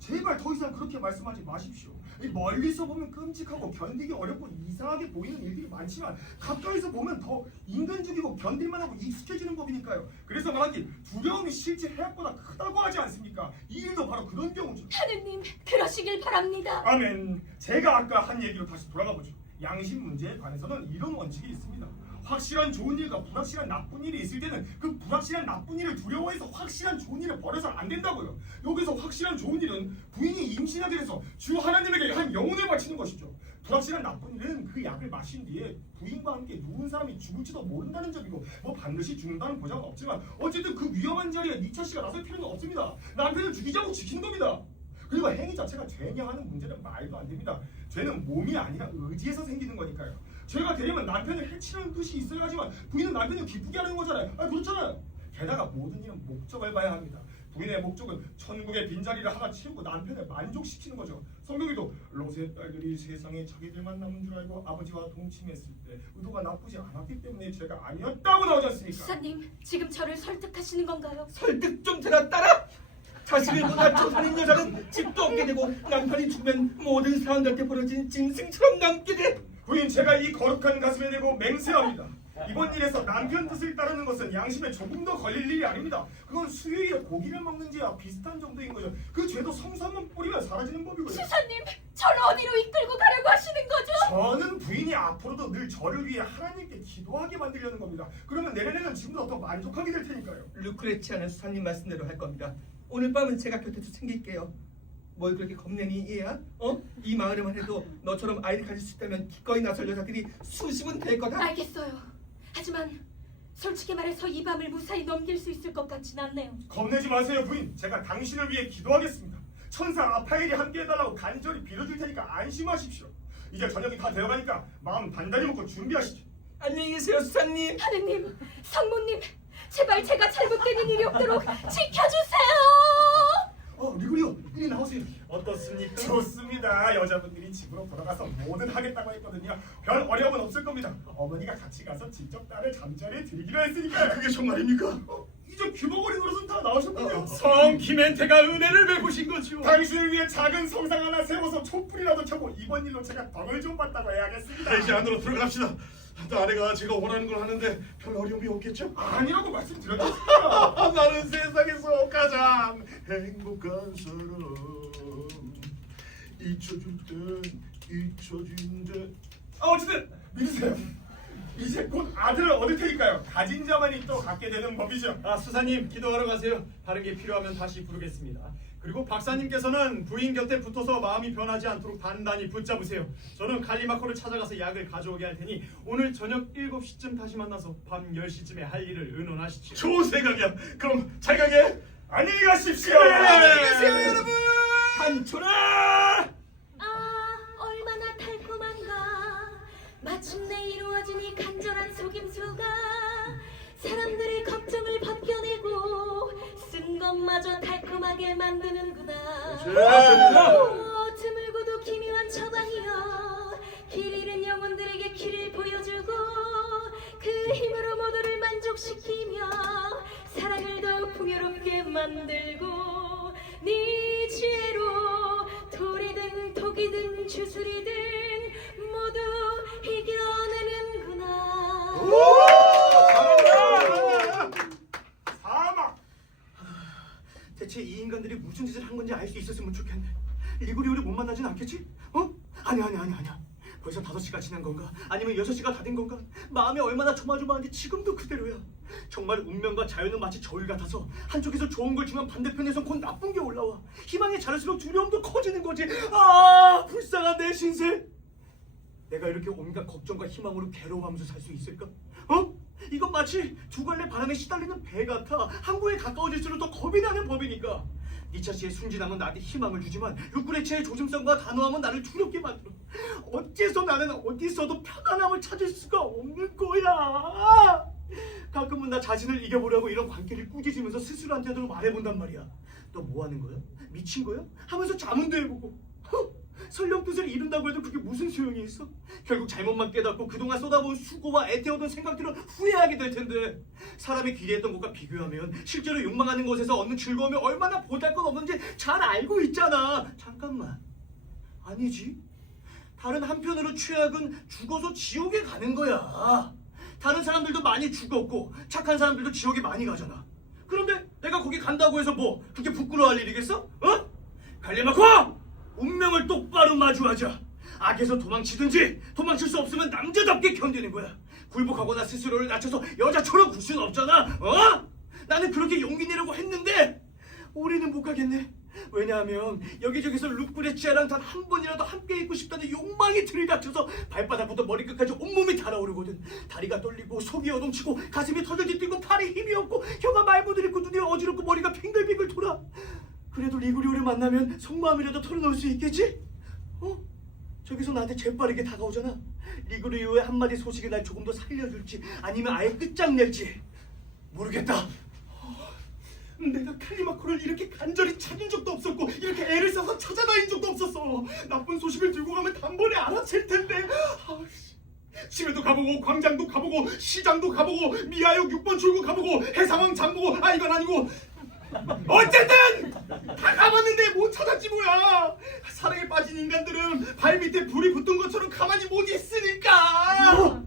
제발 더 이상 그렇게 말씀하지 마십시오. 이 멀리서 보면 끔찍하고 견디기 어렵고 이상하게 보이는 일들이 많지만 가까이서 보면 더 인간적이고 견딜만하고 익숙해지는 법이니까요. 그래서 말하기 두려움이 실제 해악보다 크다고 하지 않습니까? 이 일도 바로 그런 경우죠. 하느님, 그러시길 바랍니다. 아멘. 제가 아까 한 얘기로 다시 돌아가 보죠. 양심 문제에 관해서는 이런 원칙이 있습니다. 확실한 좋은 일과 불확실한 나쁜 일이 있을 때는 그 불확실한 나쁜 일을 두려워해서 확실한 좋은 일을 버려서는 안 된다고요. 여기서 확실한 좋은 일은 부인이 임신하게 돼서 주 하나님에게 한 영혼을 바치는 것이죠. 불확실한 나쁜 일은 그 약을 마신 뒤에 부인과 함께 누운 사람이 죽을지도 모른다는 점이고 뭐 반드시 죽는다는 보장은 없지만 어쨌든 그 위험한 자리에 니차 씨가 나설 필요는 없습니다. 남편을 죽이지 않고 지키는 겁니다. 그리고 행위 자체가 죄냐 하는 문제는 말도 안 됩니다. 죄는 몸이 아니라 의지에서 생기는 거니까요. 죄가 되려면 남편을 해치려는 뜻이 있어야 하지만 부인은 남편을 기쁘게 하는 거잖아요. 그렇잖아요. 게다가 모든 일은 목적을 봐야 합니다. 부인의 목적은 천국의 빈자리를 하나 채우고 남편을 만족시키는 거죠. 성경에도 롯의 딸들이 세상에 자기들만 남은 줄 알고 아버지와 동침했을 때 의도가 나쁘지 않았기 때문에 죄가 아니었다고 나오지 않습니까? 수사님, 지금 저를 설득하시는 건가요? 설득 좀 들었다라. 자식을 보다 사는 여자는 집도 없게 되고 남편이 죽으면 모든 사람들한테 벌어진 짐승처럼 남게 돼. 부인, 제가 이 거룩한 가슴에 대고 맹세합니다. 이번 일에서 남편 뜻을 따르는 것은 양심에 조금 더 걸릴 일이 아닙니다. 그건 수요일에 고기를 먹는지와 비슷한 정도인 거죠. 그 죄도 성수 한번 뿌리면 사라지는 법이고요. 수사님, 저를 어디로 이끌고 가려고 하시는 거죠? 저는 부인이 앞으로도 늘 저를 위해 하나님께 기도하게 만들려는 겁니다. 그러면 내년에는 지금보다 더 만족하게 될 테니까요. 루크레치아는 수사님 말씀대로 할 겁니다. 오늘 밤은 제가 곁에서 챙길게요. 뭘 그렇게 겁내니 얘야? 이 마을에만 해도 너처럼 아이를 가질 수 있다면 기꺼이 나설 여자들이 수십은 될 거다. 알겠어요. 하지만 솔직히 말해서 이 밤을 무사히 넘길 수 있을 것 같진 않네요. 겁내지 마세요, 부인. 제가 당신을 위해 기도하겠습니다. 천사 라파엘이 함께 해달라고 간절히 빌어줄 테니까 안심하십시오. 이제 저녁이 다 되어가니까 마음 단단히 먹고 준비하시죠. 안녕히 계세요, 수사님. 하느님, 성모님, 제발 제가 잘못된 일이 없도록 지켜주세요. 리그리오, 이리 나오세요. 어떻습니까? 좋습니다. 여자분들이 집으로 돌아가서 뭐든 하겠다고 했거든요. 별 어려움은 없을 겁니다. 어머니가 같이 가서 직접 딸을 잠자리에 드리기로 했으니까요. 그게 정말입니까? 이제 귀머거리 노릇은 다 나오셨군요. 성 김엔테가 은혜를 베푸신 거죠. 당신을 위해 작은 성상 하나 세워서 촛불이라도 켜고 이번 일로 제가 덕을 좀 받다고 해야겠습니다. 이제 안으로 들어갑시다. 또 아내가 제가 원하는 걸 하는데 별 어려움이 없겠죠? 아니라고 말씀드렸습니다. 나는 세상에서 가장 행복한 사람. 잊혀줄 땐 잊혀진대. 어쨌든 믿으세요. 이제 곧 아들을 얻을 테니까요. 가진 자만이 또 갖게 되는 법이죠. 수사님, 기도하러 가세요. 다른 게 필요하면 다시 부르겠습니다. 그리고 박사님께서는 부인 곁에 붙어서 마음이 변하지 않도록 단단히 붙잡으세요. 저는 갈리마코를 찾아가서 약을 가져오게 할 테니 오늘 저녁 7시쯤 다시 만나서 밤 10시쯤에 할 일을 의논하시죠. 좋은 생각이야. 그럼 잘 가게. 안녕히 가십시오. 안녕히 계세요, 여러분. 산초라. 아, 얼마나 달콤한가. 마침내 이루어진 이 간절한 속임수가 사람들의 걱정을 벗겨내고 쓴 것마저 달콤하게 만드는구나. 드물고도 기묘한 처방이여, 길 잃은 영혼들에게 길을 보여주고 그 힘으로 모두를 만족시키며 사랑을 더욱 풍요롭게 만들고 네 지혜로 돌이든 독이든 주술이든 모두 이겨내는구나. 사막. 대체 이 인간들이 무슨 짓을 한 건지 알 수 있었으면 좋겠네. 리구리오를 못 만나진 않겠지? 아니야. 벌써 5시가 지난 건가? 아니면 6시가 다 된 건가? 마음이 얼마나 조마조마한지 지금도 그대로야. 정말 운명과 자유는 마치 저울 같아서 한쪽에서 좋은 걸 주면 반대편에선 곧 나쁜 게 올라와. 희망이 자랄수록 두려움도 커지는 거지. 아, 불쌍한 내 신세. 내가 이렇게 온갖 걱정과 희망으로 괴로워하면서 살 수 있을까? 이건 마치 두 갈래 바람에 시달리는 배 같아. 항구에 가까워질수록 더 겁이 나는 법이니까. 니차 씨의 순진함은 나한테 희망을 주지만 루크레치아의 조심성과 단호함은 나를 두렵게 만들어. 어째서 나는 어디서도 편안함을 찾을 수가 없는 거야. 가끔은 나 자신을 이겨보려고 이런 관계를 꾸짖으면서 스스로한테도 말해본단 말이야. 너 뭐 하는 거야? 미친 거야? 하면서 잠은 도 해보고. 설령 뜻을 이룬다고 해도 그게 무슨 소용이 있어? 결국 잘못만 깨닫고 그동안 쏟아부은 수고와 애태우던 생각들을 후회하게 될 텐데 사람이 기대했던 것과 비교하면 실제로 욕망하는 것에서 얻는 즐거움이 얼마나 보잘것없는지 잘 알고 있잖아. 잠깐만. 아니지. 다른 한편으로 최악은 죽어서 지옥에 가는 거야. 다른 사람들도 많이 죽었고 착한 사람들도 지옥에 많이 가잖아. 그런데 내가 거기 간다고 해서 뭐 그게 부끄러워할 일이겠어? 어? 갈리마코! 운명을 똑바로 마주하자. 악에서 도망치든지 도망칠 수 없으면 남자답게 견디는 거야. 굴복하거나 스스로를 낮춰서 여자처럼 굴 수는 없잖아. 어? 나는 그렇게 용기 내려고 했는데 올해는 못 가겠네. 왜냐하면 여기저기서 루크레치아랑 단 한 번이라도 함께 있고 싶다는 욕망이 들이닥쳐서 발바닥부터 머리끝까지 온몸이 달아오르거든. 다리가 떨리고 속이 여동치고 가슴이 터져지 뛰고 팔에 힘이 없고 혀가 말못 읽고 눈이 어지럽고 머리가 빙글빙글 돌아. 그래도 리구리오를 만나면 속마음이라도 털어놓을 수 있겠지? 어? 저기서 나한테 재빠르게 다가오잖아. 리구리오의 한마디 소식이 날 조금 더 살려줄지 아니면 아예 끝장낼지 모르겠다. 내가 칼리마코를 이렇게 간절히 찾은 적도 없었고 이렇게 애를 써서 찾아다닌 적도 없었어. 나쁜 소식을 들고 가면 단번에 알아챌 텐데. 집에도 가보고 광장도 가보고 시장도 가보고 미아역 6번 출구 가보고 해상왕 장보고 이건 아니고 어쨌든 다 가봤는데 못 찾았지 뭐야. 사랑에 빠진 인간들은 발밑에 불이 붙은 것처럼 가만히 못 있으니까.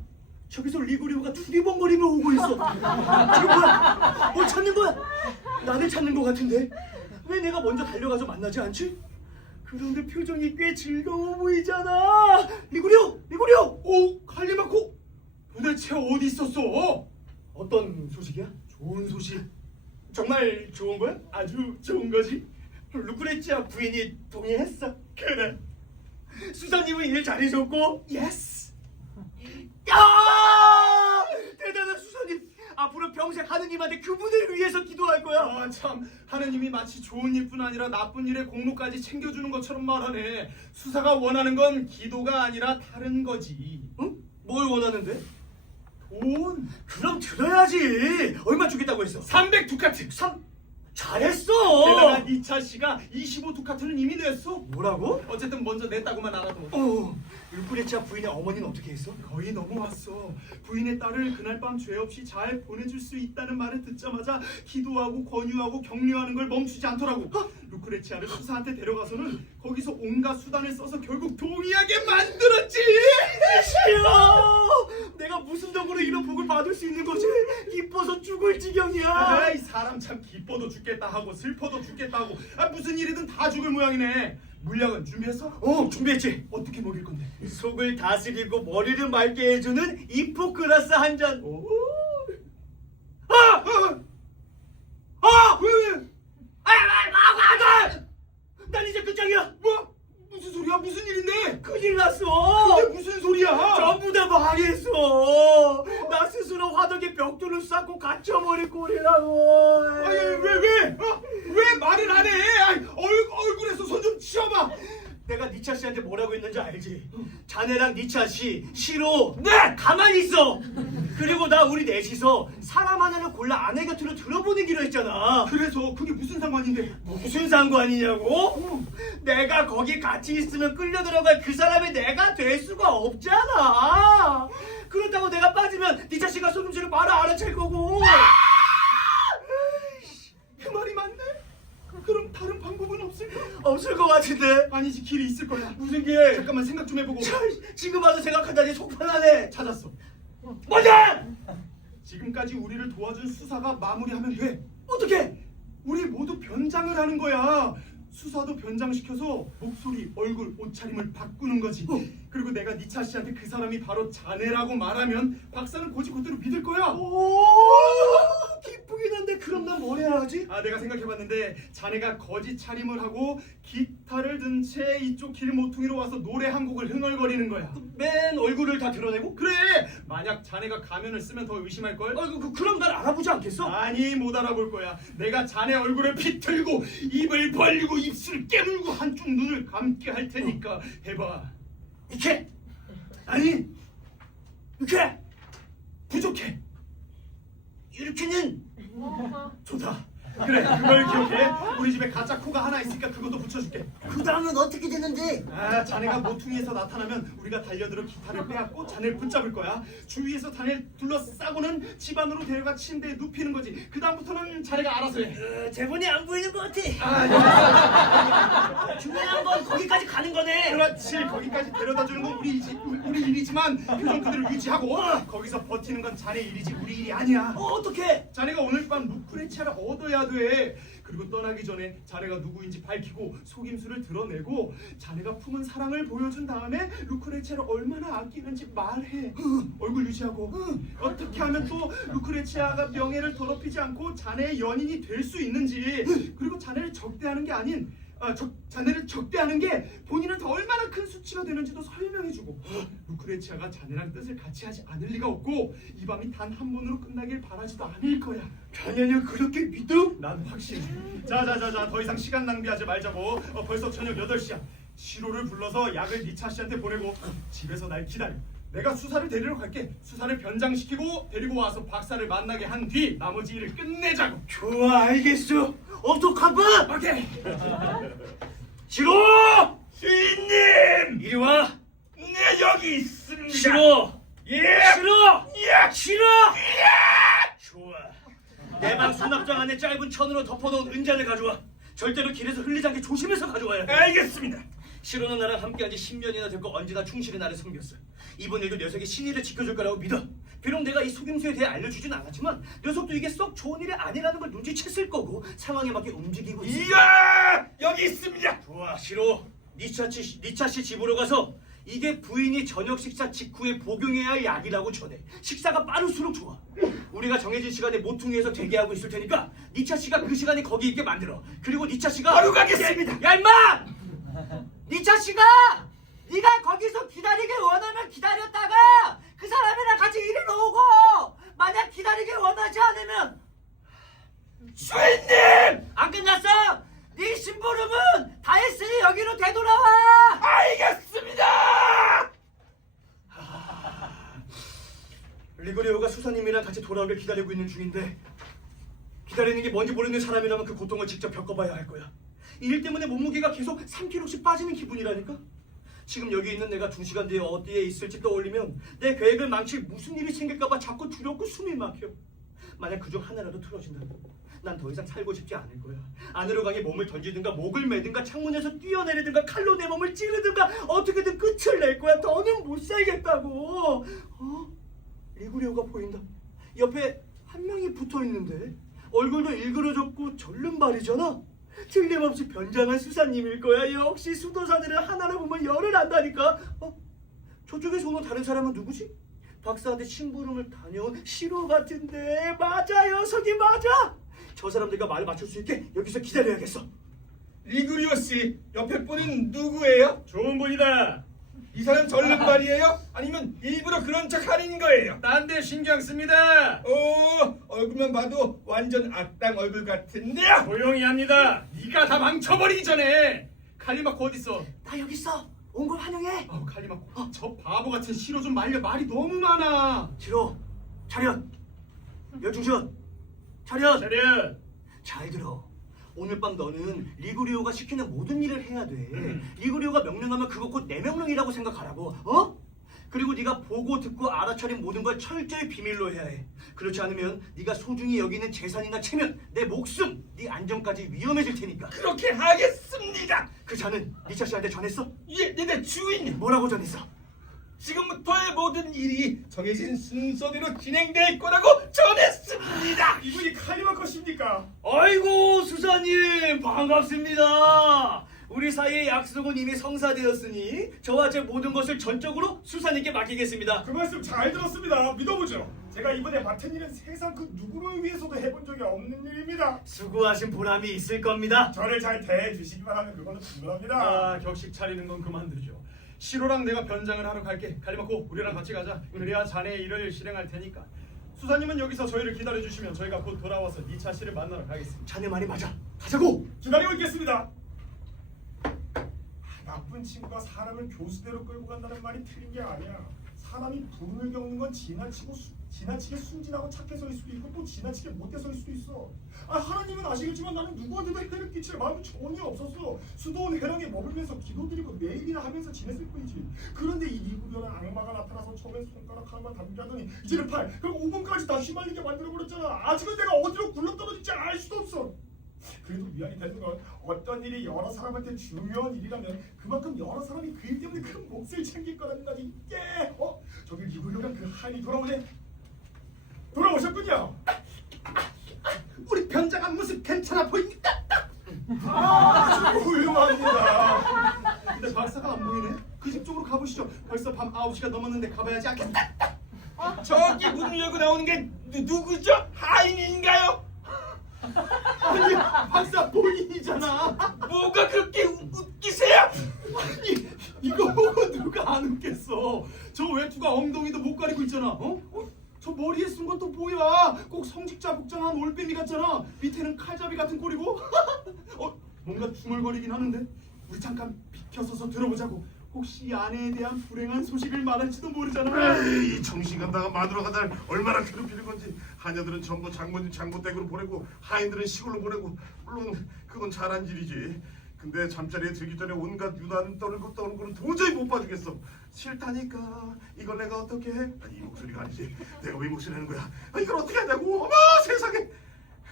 저기서 리구리오가 두리번거리며 오고 있어. 지금 뭐야? 뭘 찾는 거야? 나를 찾는 것 같은데 왜 내가 먼저 달려가서 만나지 않지? 그런데 표정이 꽤 즐거워 보이잖아. 리구리오! 리구리오! 오, 칼리마코 도대체 어디 있었어? 어떤 소식이야? 좋은 소식. 정말 좋은 거야? 아주 좋은 거지. 루크레치아 부인이 동의했어. 그래. 수사님은 일 잘해줬고 예스. 야! 대단한 수사님. 앞으로 평생 하느님한테 그분을 위해서 기도할 거야. 참, 하느님이 마치 좋은 일뿐 아니라 나쁜 일의 공로까지 챙겨주는 것처럼 말하네. 수사가 원하는 건 기도가 아니라 다른 거지. 응? 뭘 원하는데? 돈 그럼 들어야지. 얼마 주겠다고 했어? 300두카트. 잘했어. 게다가 니차 씨가 25두카트는 이미 냈어. 뭐라고? 어쨌든 먼저 냈다고만 알아도 루크레치아 부인의 어머니는 어떻게 했어? 거의 넘어왔어. 부인의 딸을 그날 밤 죄 없이 잘 보내줄 수 있다는 말을 듣자마자 기도하고 권유하고 격려하는 걸 멈추지 않더라고. 루크레치아를 수사한테 데려가서는 거기서 온갖 수단을 써서 결국 동의하게 만들었지. 싫어. 내가 무슨 덕으로 이런 복을 받을 수 있는 거지? 기뻐서 죽을 지경이야. 아이, 사람 참 기뻐도 죽겠다 하고 슬퍼도 죽겠다 하고 무슨 일이든 다 죽을 모양이네. 물약은 준비했어? 준비했지. 어떻게 먹일 건데? 속을 다스리고 머리를 맑게 해주는 이포크라스 한 잔. 난 이제 끝장이야. 뭐? 무슨 소리야? 무슨 일인데? 큰일 났어. 그게 무슨 소리야? 전부 다 망했어. 나 스스로 화덕에 벽돌을 쌓고 갇혀버릴 꼴이라고. 아니 왜 말을 안 해? 얼굴에서 손 좀 치워봐. 내가 니차 씨한테 뭐라고 했는지 알지? 자네랑 니차 씨 싫어. 네! 가만히 있어. 그리고 나 우리 넷이서 사람 하나를 골라 아내 곁으로 들어보내기로 했잖아. 그래서 그게 무슨 상관인데? 무슨 상관이냐고? 내가 거기 같이 있으면 끌려 들어갈 그 사람이 내가 될 수가 없잖아. 그렇다고 내가 빠지면 니차 씨가 소금치를 바로 알아챌 거고. 그 말이 맞네? 그럼 다른 방법은 없을까? 없을 것 같은데. 아니지, 길이 있을 거야. 무슨 길? 잠깐만 생각 좀 해보고. 지금 와서 생각한다니 속 편하네. 찾았어. 뭐야? 지금까지 우리를 도와준 수사가 마무리하면 돼. 어떻게? 우리 모두 변장을 하는 거야. 수사도 변장시켜서 목소리, 얼굴, 옷차림을 바꾸는 거지. 그리고 내가 니차 씨한테 그 사람이 바로 자네라고 말하면 박사는 고지 곧대로 믿을 거야. 오, 기쁘긴 한데 그럼 난 뭘 해야 하지? 내가 생각해봤는데 자네가 거짓 차림을 하고 기타를 든 채 이쪽 길 모퉁이로 와서 노래 한 곡을 흥얼거리는 거야. 맨 얼굴을 다 드러내고? 그래! 만약 자네가 가면을 쓰면 더 의심할걸? 그럼 날 알아보지 않겠어? 아니, 못 알아볼 거야. 내가 자네 얼굴에 비틀고 입을 벌리고 입술 깨물고 한쪽 눈을 감게 할 테니까 해봐. 이렇게? 아니, 이렇게? 부족해. 이렇게는 좋다. 그래, 그걸 기억해. 우리 집에 가짜 코가 하나 있으니까 그것도 붙여줄게. 그 다음은 어떻게 되는데? 아, 자네가 모퉁이에서 나타나면 우리가 달려들어 기타를 빼앗고 자네를 붙잡을 거야. 주위에서 자네를 둘러싸고는 집 안으로 데려가 침대에 눕히는 거지. 그 다음부터는 자네가 알아서 해. 대본이 안 보이는 것 같아. 아, 중요한 건 거기까지 가는 거네. 그렇지. 거기까지 데려다주는 건 우리 일이지만 표정 그대로 유지하고 거기서 버티는 건 자네 일이지 우리 일이 아니야. 어떻게? 자네가 오늘 밤 루크레치아를 얻어야 돼. 그리고 떠나기 전에 자네가 누구인지 밝히고 속임수를 드러내고 자네가 품은 사랑을 보여준 다음에 루크레치아를 얼마나 아끼는지 말해. 얼굴 유지하고 어떻게 하면 또 루크레치아가 명예를 더럽히지 않고 자네의 연인이 될 수 있는지, 그리고 자네를 적대하는 게 아닌 자네를 적대하는 게 본인한테 얼마나 큰 수치가 되는지도 설명해주고, 루크레치아가 자네랑 뜻을 같이 하지 않을 리가 없고 이 밤이 단 한 번으로 끝나길 바라지도 않을 거야. 자네는 그렇게 믿어? 난 확실해. 자자자자, 더 이상 시간 낭비하지 말자고. 벌써 저녁 8시야. 시로를 불러서 약을 니차 씨한테 보내고 집에서 날 기다려. 내가 수사를 데리러 갈게. 수사를 변장시키고 데리고 와서 박사를 만나게 한 뒤 나머지 일을 끝내자고. 좋아, 알겠어. 어떡하봐? 오케이. 싫어! 주인님, 이리 와. 네 여기 있습니다. 싫어. 예. 싫어. 예. 싫어. 좋아. 내 방 수납장 안에 짧은 천으로 덮어놓은 은잔을 가져와. 절대로 길에서 흘리지 않게 조심해서 가져와야 돼. 알겠습니다. 시로는 나랑 함께한 지 10년이나 됐고 언제나 충실히 나를 섬겼어. 이번 일도 녀석이 신의를 지켜줄 거라고 믿어. 비록 내가 이 속임수에 대해 알려주진 않았지만 녀석도 이게 썩 좋은 일이 아니라는 걸 눈치챘을 거고 상황에 맞게 움직이고 있어. 이야, 여기 있습니다. 좋아, 시로. 니차 씨 집으로 가서 이게 부인이 저녁 식사 직후에 복용해야 할 약이라고 전해. 식사가 빠를수록 좋아. 우리가 정해진 시간에 모퉁이에서 대기하고 있을 테니까 니차 씨가 그 시간에 거기 있게 만들어. 그리고 니차 씨가 바로 가겠습니다. 야 임마! 니차 씨가 네가 거기서 기다리길 원하면 기다렸다가 그 사람이랑 같이 이리로 오고, 만약 기다리길 원하지 않으면 주인님, 안 끝났어! 네 심부름은 다 했으니 여기로 되돌아와! 알겠습니다. 리그레오가 수사님이랑 같이 돌아오길 기다리고 있는 중인데, 기다리는 게 뭔지 모르는 사람이라면 그 고통을 직접 겪어봐야 할 거야. 이 일 때문에 몸무게가 계속 3kg씩 빠지는 기분이라니까? 지금 여기 있는 내가 2시간 뒤에 어디에 있을지 떠올리면 내 계획을 망칠 무슨 일이 생길까봐 자꾸 두렵고 숨이 막혀. 만약 그중 하나라도 틀어진다면 난 더 이상 살고 싶지 않을 거야. 안으로 강에 몸을 던지든가 목을 매든가 창문에서 뛰어내리든가 칼로 내 몸을 찌르든가 어떻게든 끝을 낼 거야. 더는 못 살겠다고. 리그레오가 보인다. 옆에 한 명이 붙어있는데 얼굴도 일그러졌고 절름발이잖아. 틀림없이 변장한 수사님일 거야. 역시 수도사들은 하나를 보면 열을 안다니까. 저쪽에서 오는 다른 사람은 누구지? 박사한테 심부름을 다녀온 시로 같은데. 맞아, 녀석이 맞아. 저 사람들과 말을 맞출 수 있게 여기서 기다려야겠어. 리그리오 씨, 옆에 분은 누구예요? 좋은 분이다. 이 사람 절름발이에요? 아니면 일부러 그런 척 하는 거예요? 딴 데 신경 씁니다. 얼굴만 봐도 완전 악당 얼굴 같은데요? 조용히 합니다. 네가 다 망쳐버리기 전에. 칼리마코 어딨어? 나 여기 있어. 온 걸 환영해. 칼리마코, 저 바보 같은 시로 좀 말려. 말이 너무 많아. 시로, 차렷. 열중전. 차렷. 차렷. 잘 들어. 오늘 밤 너는 리그리오가 시키는 모든 일을 해야 돼. 리그리오가 명령하면 그거 곧 내 명령이라고 생각하라고. 그리고 네가 보고 듣고 알아차린 모든 걸 철저히 비밀로 해야 해. 그렇지 않으면 네가 소중히 여기는 재산이나 체면, 내 목숨, 네 안전까지 위험해질 테니까. 그렇게 하겠습니다. 그 자는 니차 씨한테 전했어? 예, 내 주인님. 뭐라고 전했어? 지금부터의 모든 일이 정해진 순서대로 진행될 거라고 전했습니다. 이분이 칼리마 것입니까? 아이고 수사님 반갑습니다. 우리 사이의 약속은 이미 성사되었으니 저와 제 모든 것을 전적으로 수사님께 맡기겠습니다. 그 말씀 잘 들었습니다. 믿어보죠. 제가 이번에 맡은 일은 세상 그 누구를 위해서도 해본 적이 없는 일입니다. 수고하신 보람이 있을 겁니다. 저를 잘 대해주시기만 하면 그거는 분명합니다. 격식 차리는 건 그만두죠. 시로랑 내가 변장을 하러 갈게. 칼리마코, 우리랑 같이 가자. 그래야 자네의 일을 실행할 테니까. 수사님은 여기서 저희를 기다려주시면 저희가 곧 돌아와서 니차 씨를 만나러 가겠습니다. 자네 말이 맞아. 가자고. 기다리고 있겠습니다. 나쁜 친구가 사람을 교수대로 끌고 간다는 말이 틀린 게 아니야. 사람이 불운을 겪는 건 지나치고 지나치게 순진하고 착해서일 수도 있고 또 지나치게 못돼서일 수도 있어. 하나님은 아시겠지만 나는 누구한테도 해를 끼칠 마음이 전혀 없었어. 수도원 회랑에 머물면서 기도드리고 매일이나 하면서 지냈을 뿐이지. 그런데 이 리구려는 악마가 나타나서 처음엔 손가락 하나만 담게 하더니 이제는 팔, 그리고 5분까지 다 휘말리게 만들어버렸잖아. 아직은 내가 어디로 굴러떨어질지 알 수도 없어. 그래도 위안이 되는 건 어떤 일이 여러 사람한테 중요한 일이라면 그만큼 여러 사람이 그 일 때문에 큰 몫을 챙길 거라는 거지. 예! 저기 리구려랑 그 하인이 돌아오셨군요. 우리 변장한 모습 괜찮아 보입니까? 훌륭합니다. 근데 박사가 안 보이네. 그 집 쪽으로 가보시죠. 벌써 밤 9시가 넘었는데 가봐야지 않겠다. 저기 문을 열고 나오는 게 누구죠? 하인인가요? 아니 박사 본인이잖아. 뭐가 그렇게 웃기세요? 아니 이거 보고 누가 안 웃겠어. 저 외투가 엉덩이도 못 가리고 있잖아. 저 머리에 쓴 것도 뭐야? 꼭 성직자 복장한 올빼미 같잖아. 밑에는 칼잡이 같은 꼴이고. 뭔가 중얼거리긴 하는데 우리 잠깐 비켜서서 들어보자고. 혹시 아내에 대한 불행한 소식을 말할지도 모르잖아. 에이, 정신간다가 마누라가 날 얼마나 괴롭히는 건지. 하녀들은 전부 장모님 장모댁으로 보내고 하인들은 시골로 보내고. 물론 그건 잘한 일이지. 근데 잠자리에 들기 전에 온갖 유난 떠는 거는 도저히 못 봐주겠어. 싫다니까. 이걸 내가 어떻게 해? 이 목소리가 아니지. 내가 왜 목소리 내는 거야? 이걸 어떻게 하냐고. 어머 세상에.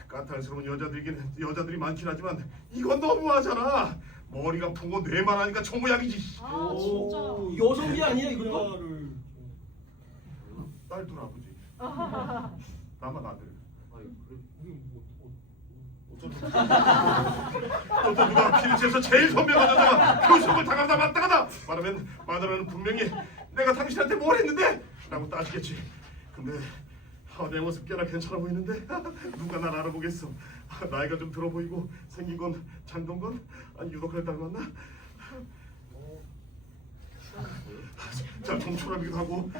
까탈스러운 여자들이 많긴 하지만 이건 너무하잖아. 머리가 붕고 뇌만 하니까 저 모양이지. 아 진짜. 여성비 아니야 이것도? 딸 둘 아버지. 나만 아들. 또 누가 피리체에서 제일 선배가 여자가 교섭을 당하다 마땅하다 말하면 마누라는 분명히 내가 당신한테 뭘 했는데? 라고 따지겠지. 근데 내 모습 꽤나 괜찮아 보이는데 누가 날 알아보겠어. 나이가 좀 들어 보이고 생긴 건 장동건? 아니 유독하게 닮았나? 자 동초라기도 하고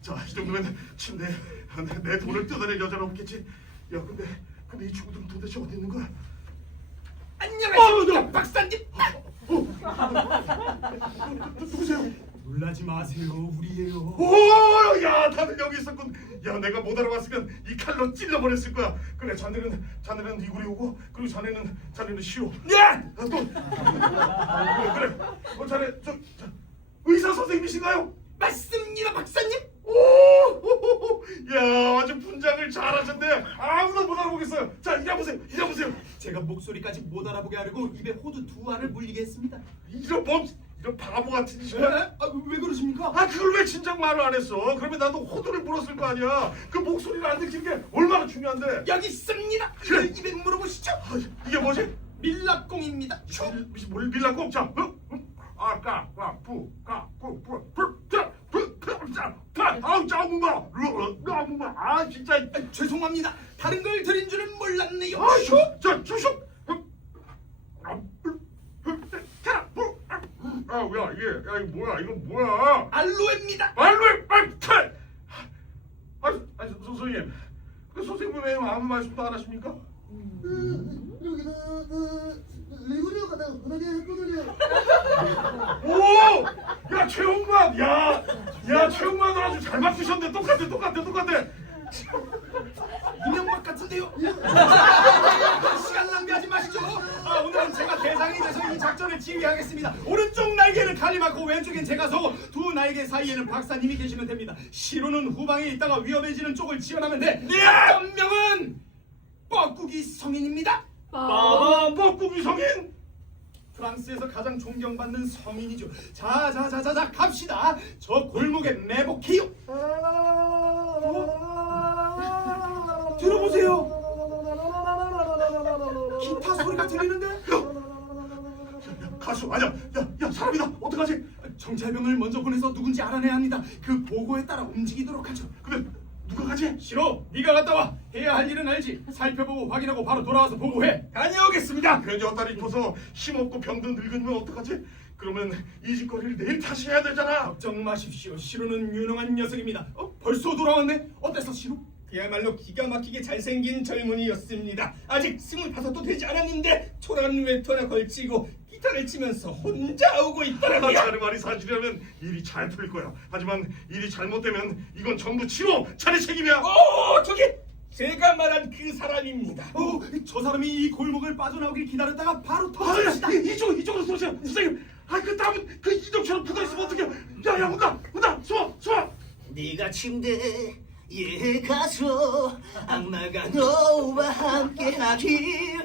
이 정도면 침대에 내 돈을 뜯어낼 여자는 없겠지. 야 근데 이 친구들은 도대체 어디 있는 거야? 안녕하십니까 박사님. 누구세요? 놀라지 마세요. 우리예요. 오, 야 다들 여기 있었군. 야 내가 못 알아봤으면 이 칼로 찔러버렸을 거야. 그래 자네는 리구리오고 그리고 자네는 시오. 네. 또 그래. 자네 저 의사 선생님이신가요? 맞습니다 박사님. 오, 야 아주 분장을 잘하셨네. 아무도 못 알아보겠어요. 자 이리 와보세요. 제가 목소리까지 못 알아보게 하려고 입에 호두 2알을 물리게 했습니다. 이런 바보 같은 짓. 왜 그러십니까? 그걸 왜 진작 말을 안 했어? 그러면 나도 호두를 물었을 거 아니야. 그 목소리를 안 들키는 게 얼마나 중요한데. 여기 있습니다. 그래. 이걸 입에 물어보시죠. 이게 뭐지? 밀랍공입니다. 뭘 밀라고? 자, 아우 짜증나. 아 진짜. 죄송합니다. 다른 걸 드린 줄은 몰랐네요. 슈. 야 이게 뭐야? 이건 뭐야? 알로에입니다. 알로에 선생님. 그 선생님 왜 아무 말씀도 안 하십니까? 여기다 리구리오가 나 은하계 했거든요. 오! 야 최홍만! 야 최홍만을 아주 잘 맞추셨네. 똑같아. 이명박 같은데요? 시간 낭비하지 마시죠. 오늘은 제가 대장이 돼서 이 작전을 지휘하겠습니다. 오른쪽 날개는 칼리마코, 왼쪽엔 제가 서고 두 날개 사이에는 박사님이 계시면 됩니다. 시로는 후방에 있다가 위험해지는 쪽을 지원하면 돼. 변명은 뻐꾸기 성인입니다. 뻐꾸기 성인? 프랑스에서 가장 존경받는 성인이죠. 자 갑시다. 저 골목에 매복해요. 들어보세요. 기타 소리가 들리는데? 가수 아니야. 야 사람이다. 어떡하지? 정찰병을 먼저 보내서 누군지 알아내야 합니다. 그 보고에 따라 움직이도록 하죠. 근데 누가 가지? 싫어. 네가 갔다 와. 해야 할 일은 알지. 살펴보고 확인하고 바로 돌아와서 보고해. 다녀오겠습니다. 괜히 엇다리 입어서 힘없고 병든 늙은이면 어떡하지? 그러면 이 짓거리를 내일 다시 해야 되잖아. 걱정 마십시오. 시로는 유능한 녀석입니다. 벌써 돌아왔네. 어땠어 시로? 그야말로 기가 막히게 잘생긴 젊은이였습니다. 아직 25도 되지 않았는데 초라한 외투 하나 걸치고 기타를 치면서 혼자 오고 있더라고요. 자네 말이 사실이라면 일이 잘 풀릴 거야. 하지만 일이 잘못되면 이건 전부 치료 자네 책임이야. 저기 제가 말한 그 사람입니다. 저 사람이 이 골목을 빠져나오길 기다렸다가 바로 터졌다. 이쪽으로 쏘세요, 선생님. 그 땀은 그 이정처럼 붙어 있으면 어떡해? 야, 온다, 쏘아. 네가 침대에 가서 악마가 너와 함께하길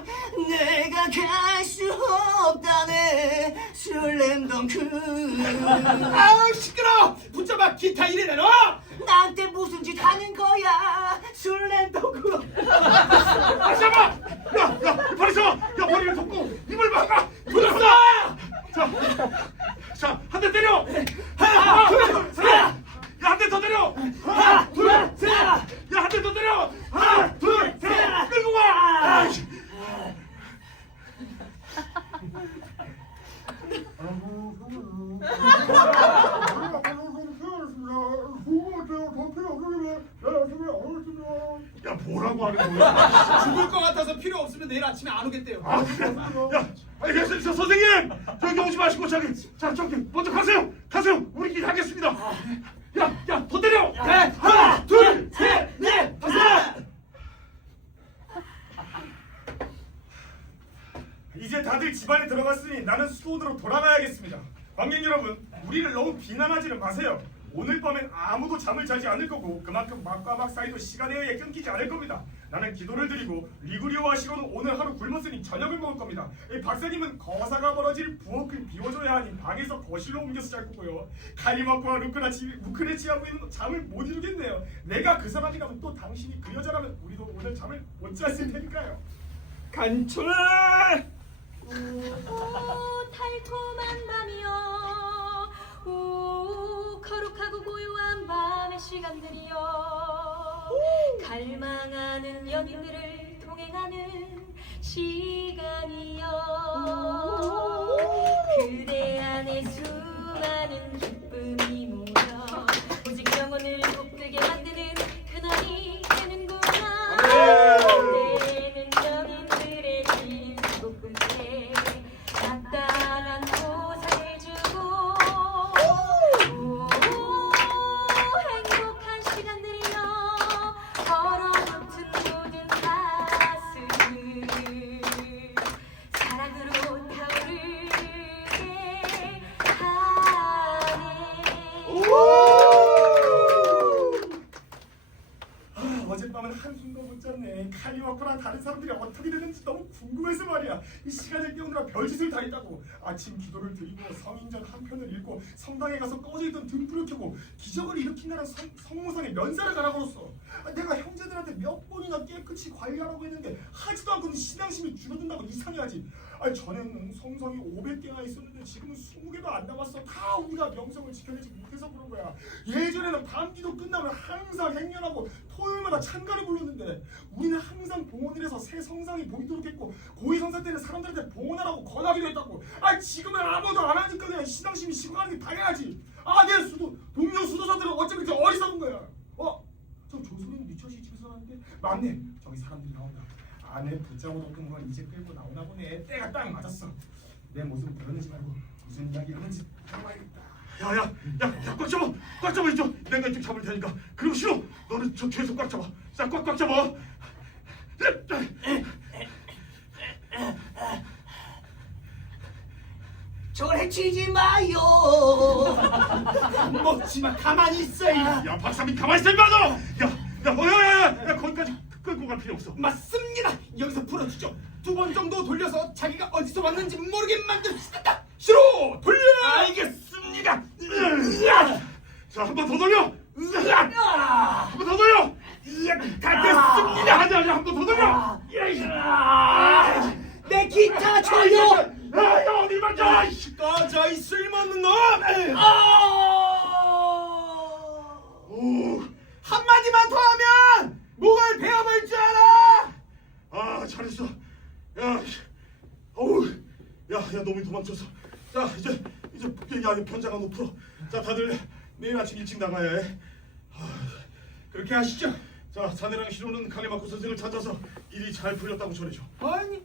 내가 갈 수 없다네 슬램덩크. 아우 시끄러! 붙잡아 기타 이리 내놔! 나한테 무슨 짓 하는 거야 슬램덩크. 잡아! 야, 머리 잡아! 야, 머리를 덮고 입을 막아! 돌았어! 자, 한 대 때려! 하나, 둘, 셋! 야, 한 대 더 때려! 하나, 둘, 셋! 야, 한 대 더 때려! 하나, 둘, 셋! 끌고 와! 아이씨. 야, 뭐라고 하는 거야? 죽을 것 같아서 필요 없으면 내일 아침에 안 오겠대요. 아, 그래. 야, 알겠습니다, 선생님. 저기 오지 마시고 저기 먼저 가세요. 우리끼리 하겠습니다. 야, 더 때려. 하나, 둘, 셋, 넷, 다섯. 이제 다들 집안에 들어갔으니 나는 수도원으로 돌아가야겠습니다. 관객 여러분, 우리를 너무 비난하지는 마세요. 오늘 밤엔 아무도 잠을 자지 않을 거고 그만큼 막과 막 사이도 시간에 의해 끊기지 않을 겁니다. 나는 기도를 드리고 리구리오와 시로는 오늘 하루 굶었으니 저녁을 먹을 겁니다. 이 박사님은 거사가 벌어질 부엌을 비워줘야 하니 방에서 거실로 옮겨서 잘 거고요. 칼리마코와 루크레치하고 있는 잠을 못 이루겠네요. 내가 그 사람이라면 또 당신이 그 여자라면 우리도 오늘 잠을 못 잤을 테니까요. 간철아! 오 달콤한 밤이여 오 거룩하고 고요한 밤의 시간들이여 갈망하는 연인들을 동행하는 시간이여 그대 안에 수많은 기쁨이 모여 오직 영혼을 복되게 만드는 그날이 되는구나 그대는 연인들의 진속 끝에 따뜻한 보상을 주고 행복한 시간들이여 얼어붙은 모든 가슴을 사랑으로 타오르게 하네. 어젯밤은 한숨도 못 잤네. 칼리와코랑 다른 사람들이 어떻게 되는지 너무 궁금해서 말이야. 이 시간을 때우느라 별짓을 다 했다고. 아침 기도를 드리고 성인전 한 편을 읽고 성당에 가서 꺼져있던 등불을 켜고 기적을 일으킨다는 성모상에 면사를 갈아걸었어. 내가 형제들한테 몇 번이나 깨끗이 관리하라고 했는데 하지도 않고는 신앙심이 줄어든다고 이상해하지. 전에는 성성이 500개나 있었는데 지금은 20개도 안 남았어. 다 우리가 명성을 지켜내지 못해서 그런 거야. 예전에는 밤기도 끝나면 항상 행렬하고 토요일마다 찬가를 불렀는데 우리는 항상 봉헌을 해서 새 성상이 보이도록 했고 고위성사 때는 사람들한테 봉헌하라고 권하기도 했다고. 지금은 아무도 안 하니까 그냥 신앙심이 식어가는 게 당연하지. 내 동료 수도사들은 어쩜 이렇게 어리석은 거야. 저 조선인 미처씨 집에서 나왔는데 맞네. 저기 사람들이 나온다. 아내 붙잡고 뒀던 건 이제 끌고 나오나 보네. 때가 딱 맞았어. 내 모습 드러내지 말고 무슨 이야기 하는지 들어봐야겠다. 야, 꽉 잡아 이쪽. 내가 이쪽 잡을 테니까. 그리고 싫어. 너는 저 뒤에서 꽉 잡아. 자, 꽉 잡아. 저걸 해치지 마요. 먹지마 가만히 있어. 야, 박사님 가만히 있어 임마 너. 야, 거기까지 끌고 갈 필요 없어. 맞습니다. 여기서 풀어주죠. 2번 정도 돌려서 자기가 어디서 왔는지 모르게 만듭시다. 싫어 돌려. 알겠습니다. 자, 한 번 더 돌려. 한 번 더 돌려. 다 됐습니다. 아니, 한 번 더 돌려. 내 기타 줘요. 야, 어디 만져. 꺼져 이 쓸모없는 놈. 오, 한마디만 더 하면 목을 베어볼 줄 알아. 잘했어. 야, 어우, 야, 놈이 도망쳤어. 자, 이제 편자가 높어. 자, 다들 내일 아침 일찍 나가야 해. 그렇게 하시죠. 자, 자네랑 시로는 칼리마코 선생을 찾아서 일이 잘 풀렸다고 전해줘. 아니,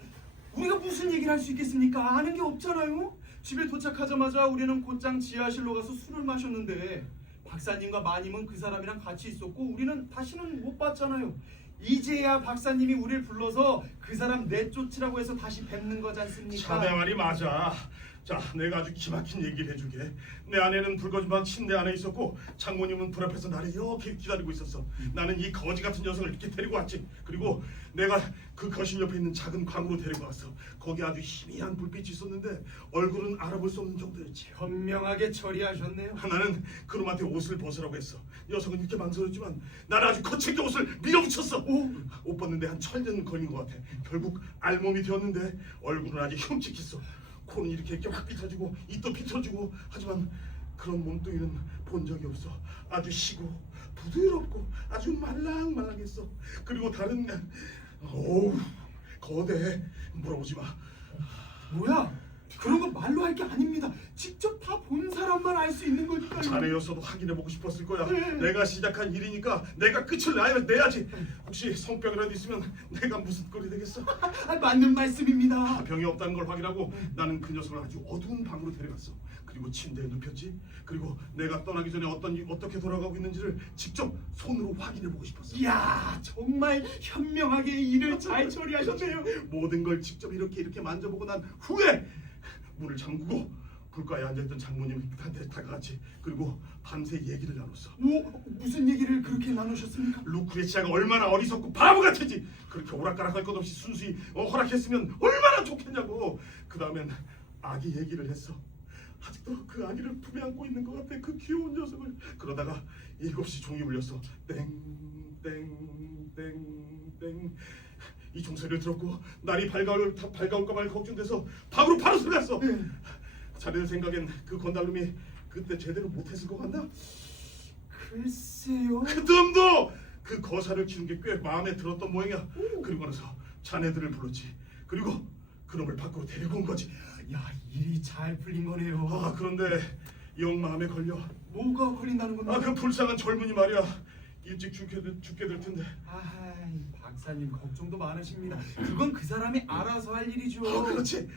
우리가 무슨 얘기를 할 수 있겠습니까? 아는 게 없잖아요. 집에 도착하자마자 우리는 곧장 지하실로 가서 술을 마셨는데 박사님과 마님은 그 사람이랑 같이 있었고 우리는 다시는 못 봤잖아요. 이제야 박사님이 우리를 불러서 그 사람 내쫓으라고 해서 다시 뵙는 거지 않습니까? 자네 말이 맞아. 자, 내가 아주 기막힌 얘기를 해주게. 내 아내는 불거지만 침대 안에 있었고 장모님은 불 앞에서 나를 이렇게 기다리고 있었어. 나는 이 거지 같은 녀석을 이렇게 데리고 왔지. 그리고 내가 그 거실 옆에 있는 작은 방으로 데리고 왔어. 거기 아주 희미한 불빛이 있었는데 얼굴은 알아볼 수 없는 정도였지. 현명하게 처리하셨네요. 나는 그놈한테 옷을 벗으라고 했어. 녀석은 이렇게 망설였지만 나는 아주 거칠게 옷을 밀어붙였어. 옷 벗는데 한 철년 걸린 것 같아. 결국 알몸이 되었는데 얼굴은 아주 흉측했어. 코는 이렇게 확 비틀어지고 입도 비틀어지고 하지만 그런 몸뚱이는 본 적이 없어. 아주 시고 부드럽고 아주 말랑말랑했어. 그리고 다른 어우 거대해. 물어보지 마. 뭐야? 그런 거 말로 할 게 아닙니다. 직접 다 본 사람만 알 수 있는 거니까요. 자네였어도 확인해보고 싶었을 거야. 네. 내가 시작한 일이니까 내가 끝을 내야지. 혹시 성병이라도 있으면 내가 무슨 꼴이 되겠어? 맞는 말씀입니다. 병이 없다는 걸 확인하고 나는 그 녀석을 아주 어두운 방으로 데려갔어. 그리고 침대에 눕혔지. 그리고 내가 떠나기 전에 어떻게 돌아가고 있는지를 직접 손으로 확인해보고 싶었어. 이야, 정말 현명하게 일을 잘 처리하셨네요. 모든 걸 직접 이렇게 만져보고 난 후에 문을 잠그고 불가에 앉아있던 장모님한테 다가갔지. 그리고 밤새 얘기를 나눴어. 뭐 무슨 얘기를 그렇게 나누셨습니까? 루크레치아가 얼마나 어리석고 바보 같은지 그렇게 오락가락할 것 없이 순수히 허락했으면 얼마나 좋겠냐고. 그 다음엔 아기 얘기를 했어. 아직도 그 아기를 품에 안고 있는 것 같아. 그 귀여운 녀석을. 그러다가 7시 종이 울렸어. 땡땡땡땡. 이 종소리를 들었고 날이 밝아올까 말 걱정돼서 방으로 바로 들어갔어. 자네들 생각엔 그 건달놈이 그때 제대로 못했을 것 같나? 글쎄요. 그 놈도 그 거사를 키운 게 꽤 마음에 들었던 모양이야. 그리고 나서 자네들을 불렀지. 그리고 그놈을 밖으로 데리고 온 거지. 야, 일이 잘 풀린 거네요. 아, 그런데 영 마음에 걸려. 뭐가 걸린다는 겁니까? 그 불쌍한 젊은이 말이야. 일찍 죽게 될 텐데. 아이, 박사님 걱정도 많으십니다. 그건 그 사람이 알아서 할 일이죠. 그렇지.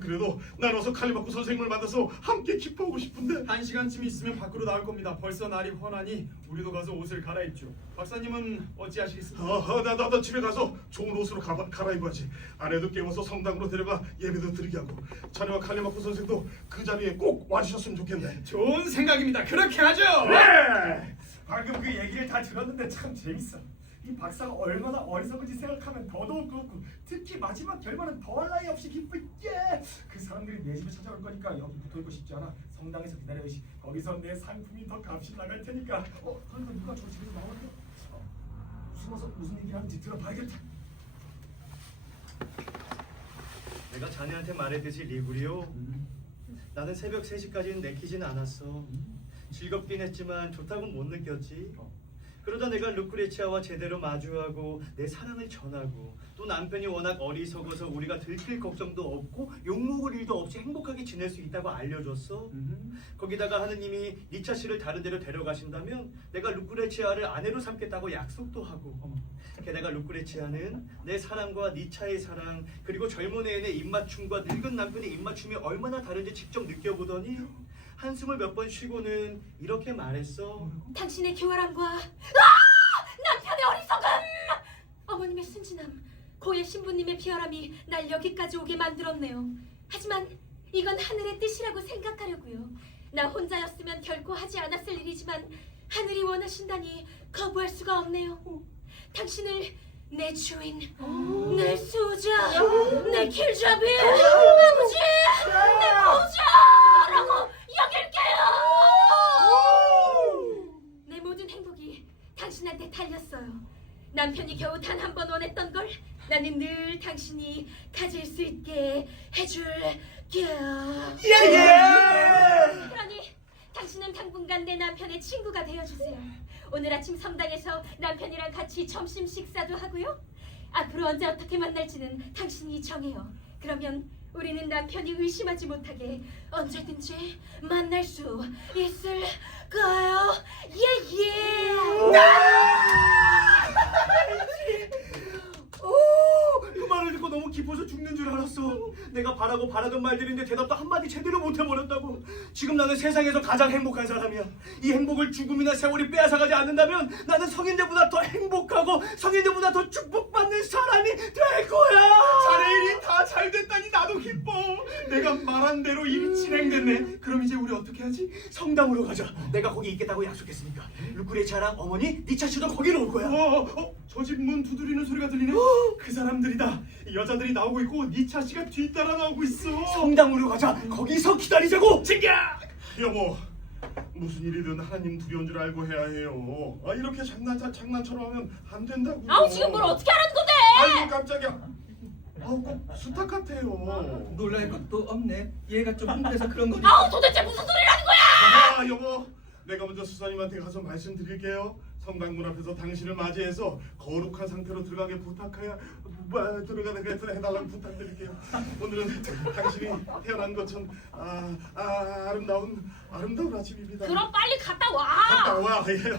그래도 난 어서 칼리마코 선생님을 만나서 함께 기뻐하고 싶은데. 1시간쯤 있으면 밖으로 나올 겁니다. 벌써 날이 훤하니 우리도 가서 옷을 갈아입죠. 박사님은 어찌하시겠습니까? 나도 집에 가서 좋은 옷으로 갈아입어야지. 아내도 깨워서 성당으로 데려가 예배도 드리게 하고 자네와 칼리마코 선생도 그 자리에 꼭 와주셨으면 좋겠네. 좋은 생각입니다. 그렇게 하죠. 네! 방금 그 얘기를 다 들었는데 참 재밌어. 이 박사가 얼마나 어리석은지 생각하면 더더욱 그렇고 특히 마지막 결말은 더할 나위 없이 기쁠 게. 그 사람들이 내 집에 찾아올 거니까 여기 붙어있고 싶지 않아. 성당에서 기다려야지. 거기서 내 상품이 더 값이 나갈 테니까. 그러니까 누가 저 집에서 나오는데 숨어서 무슨 얘기를 하는지 들어봐야겠다. 내가 자네한테 말했듯이 리구리오, 나는 새벽 3시까지는 내키진 않았어. 즐겁긴 했지만 좋다고는 못 느꼈지. 그러다 내가 루크레치아와 제대로 마주하고 내 사랑을 전하고 또 남편이 워낙 어리석어서 우리가 들킬 걱정도 없고 욕먹을 일도 없이 행복하게 지낼 수 있다고 알려줬어. 거기다가 하느님이 니차 씨를 다른 데로 데려가신다면 내가 루크레치아를 아내로 삼겠다고 약속도 하고. 게다가 루크레치아는 내 사랑과 니차의 사랑 그리고 젊은 애의 입맞춤과 늙은 남편의 입맞춤이 얼마나 다른지 직접 느껴보더니 한숨을 몇 번 쉬고는 이렇게 말했어. 당신의 교활함과 남편의 어리석음! 어머님의 순진함, 고의 신부님의 비열함이 날 여기까지 오게 만들었네요. 하지만 이건 하늘의 뜻이라고 생각하려고요. 나 혼자였으면 결코 하지 않았을 일이지만 하늘이 원하신다니 거부할 수가 없네요. 당신을 내 주인, 내 수호자, 내 길잡이, 아버지, 내 보호자라고 여길게요. 내 모든 행복이 당신한테 달렸어요. 남편이 겨우 단 한 번 원했던 걸 나는 늘 당신이 가질 수 있게 해줄게요. 그러니 당신은 당분간 내 남편의 친구가 되어주세요. 오늘 아침 성당에서 남편이랑 같이 점심 식사도 하고요. 앞으로 언제 어떻게 만날지는 당신이 정해요. 그러면 우리는 남편이 의심하지 못하게 언제든지 만날 수 있을까요? 예예. 그 말을 듣고 너무 기뻐서 죽는 줄 알았어. 내가 바라던 말들인데 대답도 한마디 제대로 못해버렸다고. 지금 나는 세상에서 가장 행복한 사람이야. 이 행복을 죽음이나 세월이 빼앗아가지 않는다면 나는 성인들보다 더 행복하고 성인들보다 더 축복받는 사람이 될 거야. 자네 일이 다 잘 됐다니 나도 기뻐. 내가 말한 대로 일이 진행됐네. 그럼 이제 우리 어떻게 하지? 성당으로 가자. 내가 거기 있겠다고 약속했으니까. 루크레치아랑 어머니, 니차 씨도 거기로 올 거야. 저 집 문 두드리는 소리가 들리네. 그 사람들이다. 여자들이 나오고 있고 니차 씨가 뒤따라 나오고 있어. 성당으로 가자. 거기서 기다리자고. 챙겨. 여보, 무슨 일이든 하나님 두려운 줄 알고 해야 해요. 이렇게 장난처럼 하면 안 된다고요. 아우 지금 뭘 어떻게 하라는 건데? 아이고 깜짝이야. 꼭 수탉 같아요. 놀랄 것도 없네. 얘가 좀 흥분해서 그런 거지. 아우 도대체 무슨 소리라는 거야? 여보, 내가 먼저 수사님한테 가서 말씀드릴게요. 성당 문 앞에서 당신을 맞이해서 거룩한 상태로 들어가게 부탁해야 들어가게 해달라고 부탁드릴게요. 오늘은 당신이 태어난 것처럼 아름다운 아침입니다. 그럼 빨리 갔다 와.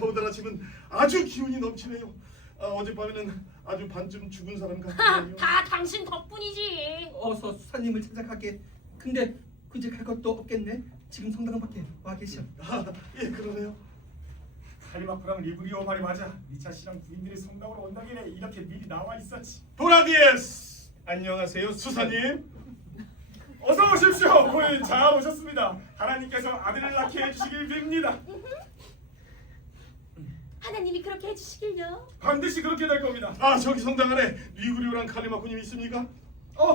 오늘 아침은 아주 기운이 넘치네요. 어젯밤에는 아주 반쯤 죽은 사람 같아요. 다 당신 덕분이지. 어서 수사님을 찾아가게. 근데 그제 갈 것도 없겠네. 지금 성당 밖에 와 계셔. 예, 그러네요. 칼리마크랑 리브리오 말이 맞아. 니차 씨랑 부인들이 성당으로 온다길래 이렇게 미리 나와 있었지. 도라디에스! 안녕하세요, 수사님. 어서 오십시오. 고인 잘 오셨습니다. 하나님께서 아들을 낳게 해주시길 빕니다. 하나님이 그렇게 해주시길요. 반드시 그렇게 될 겁니다. 저기 성당 안에 리그리오랑 칼리마코님 있습니까?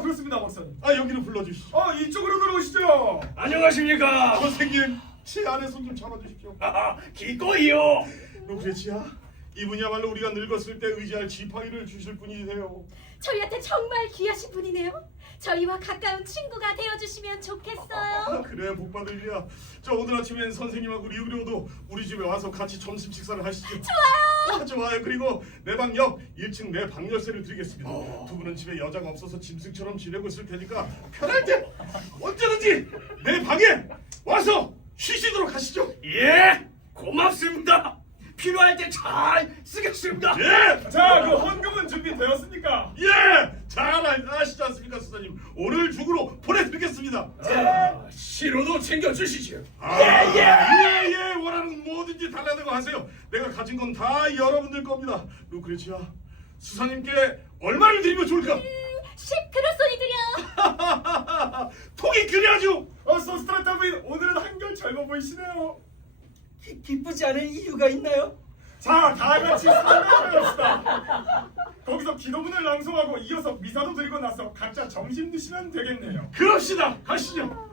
그렇습니다, 목사님. 여기로 불러주시죠. 이쪽으로 들어오시죠. 안녕하십니까. 선생님, 제 안에 손 좀 잡아주십시오. 기꺼이요. 루크레치아, 이분이야말로 우리가 늙었을 때 의지할 지팡이를 주실 분이세요. 저희한테 정말 귀하신 분이네요. 저희와 가까운 친구가 되어주시면 좋겠어요. 그래, 복 받으리라. 오늘 아침엔 선생님하고 리그리오도 우리 집에 와서 같이 점심 식사를 하시죠. 좋아요. 좋아요. 그리고 내 방 옆 1층 내 방 열쇠를 드리겠습니다. 두 분은 집에 여자가 없어서 짐승처럼 지내고 있을 테니까 편할 때 언제든지 내 방에 와서 쉬시도록 하시죠. 예, 고맙습니다. 필요할 때 잘 쓰겠습니다. 예, 자, 그 헌금은 준비되었습니까? 예, 잘 아시지 않습니까, 수사님? 오늘 중으로 보내드리겠습니다. 시로도 챙겨주시죠. 예, 원하는 뭐든지 달라는 거 하세요. 내가 가진 건 다 여러분들 겁니다. 루크레치아, 수사님께 얼마를 드리면 좋을까? 10 그릇소리 드려. 통이 그려줘. 소스트라타 부인, 오늘은 한결 젊어 보이시네요. 기쁘지 않은 이유가 있나요? 자, 다 같이 성경을 거기서 기도문을 낭송하고 이어서 미사도 드리고 나서 각자 점심 드시면 되겠네요. 그럽시다. 가시죠.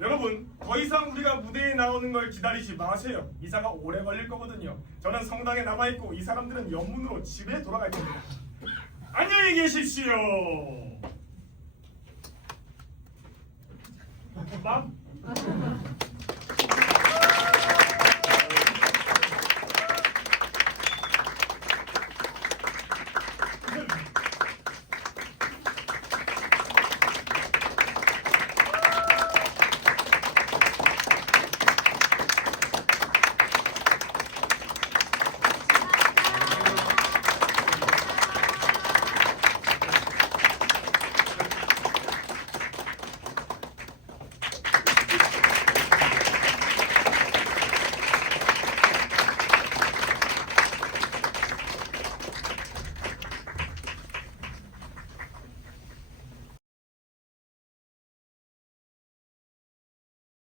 여러분, 더 이상 우리가 무대에 나오는 걸 기다리지 마세요. 미사가 오래 걸릴 거거든요. 저는 성당에 남아있고 이 사람들은 연문으로 집에 돌아갈 겁니다. 안녕히 계십시오.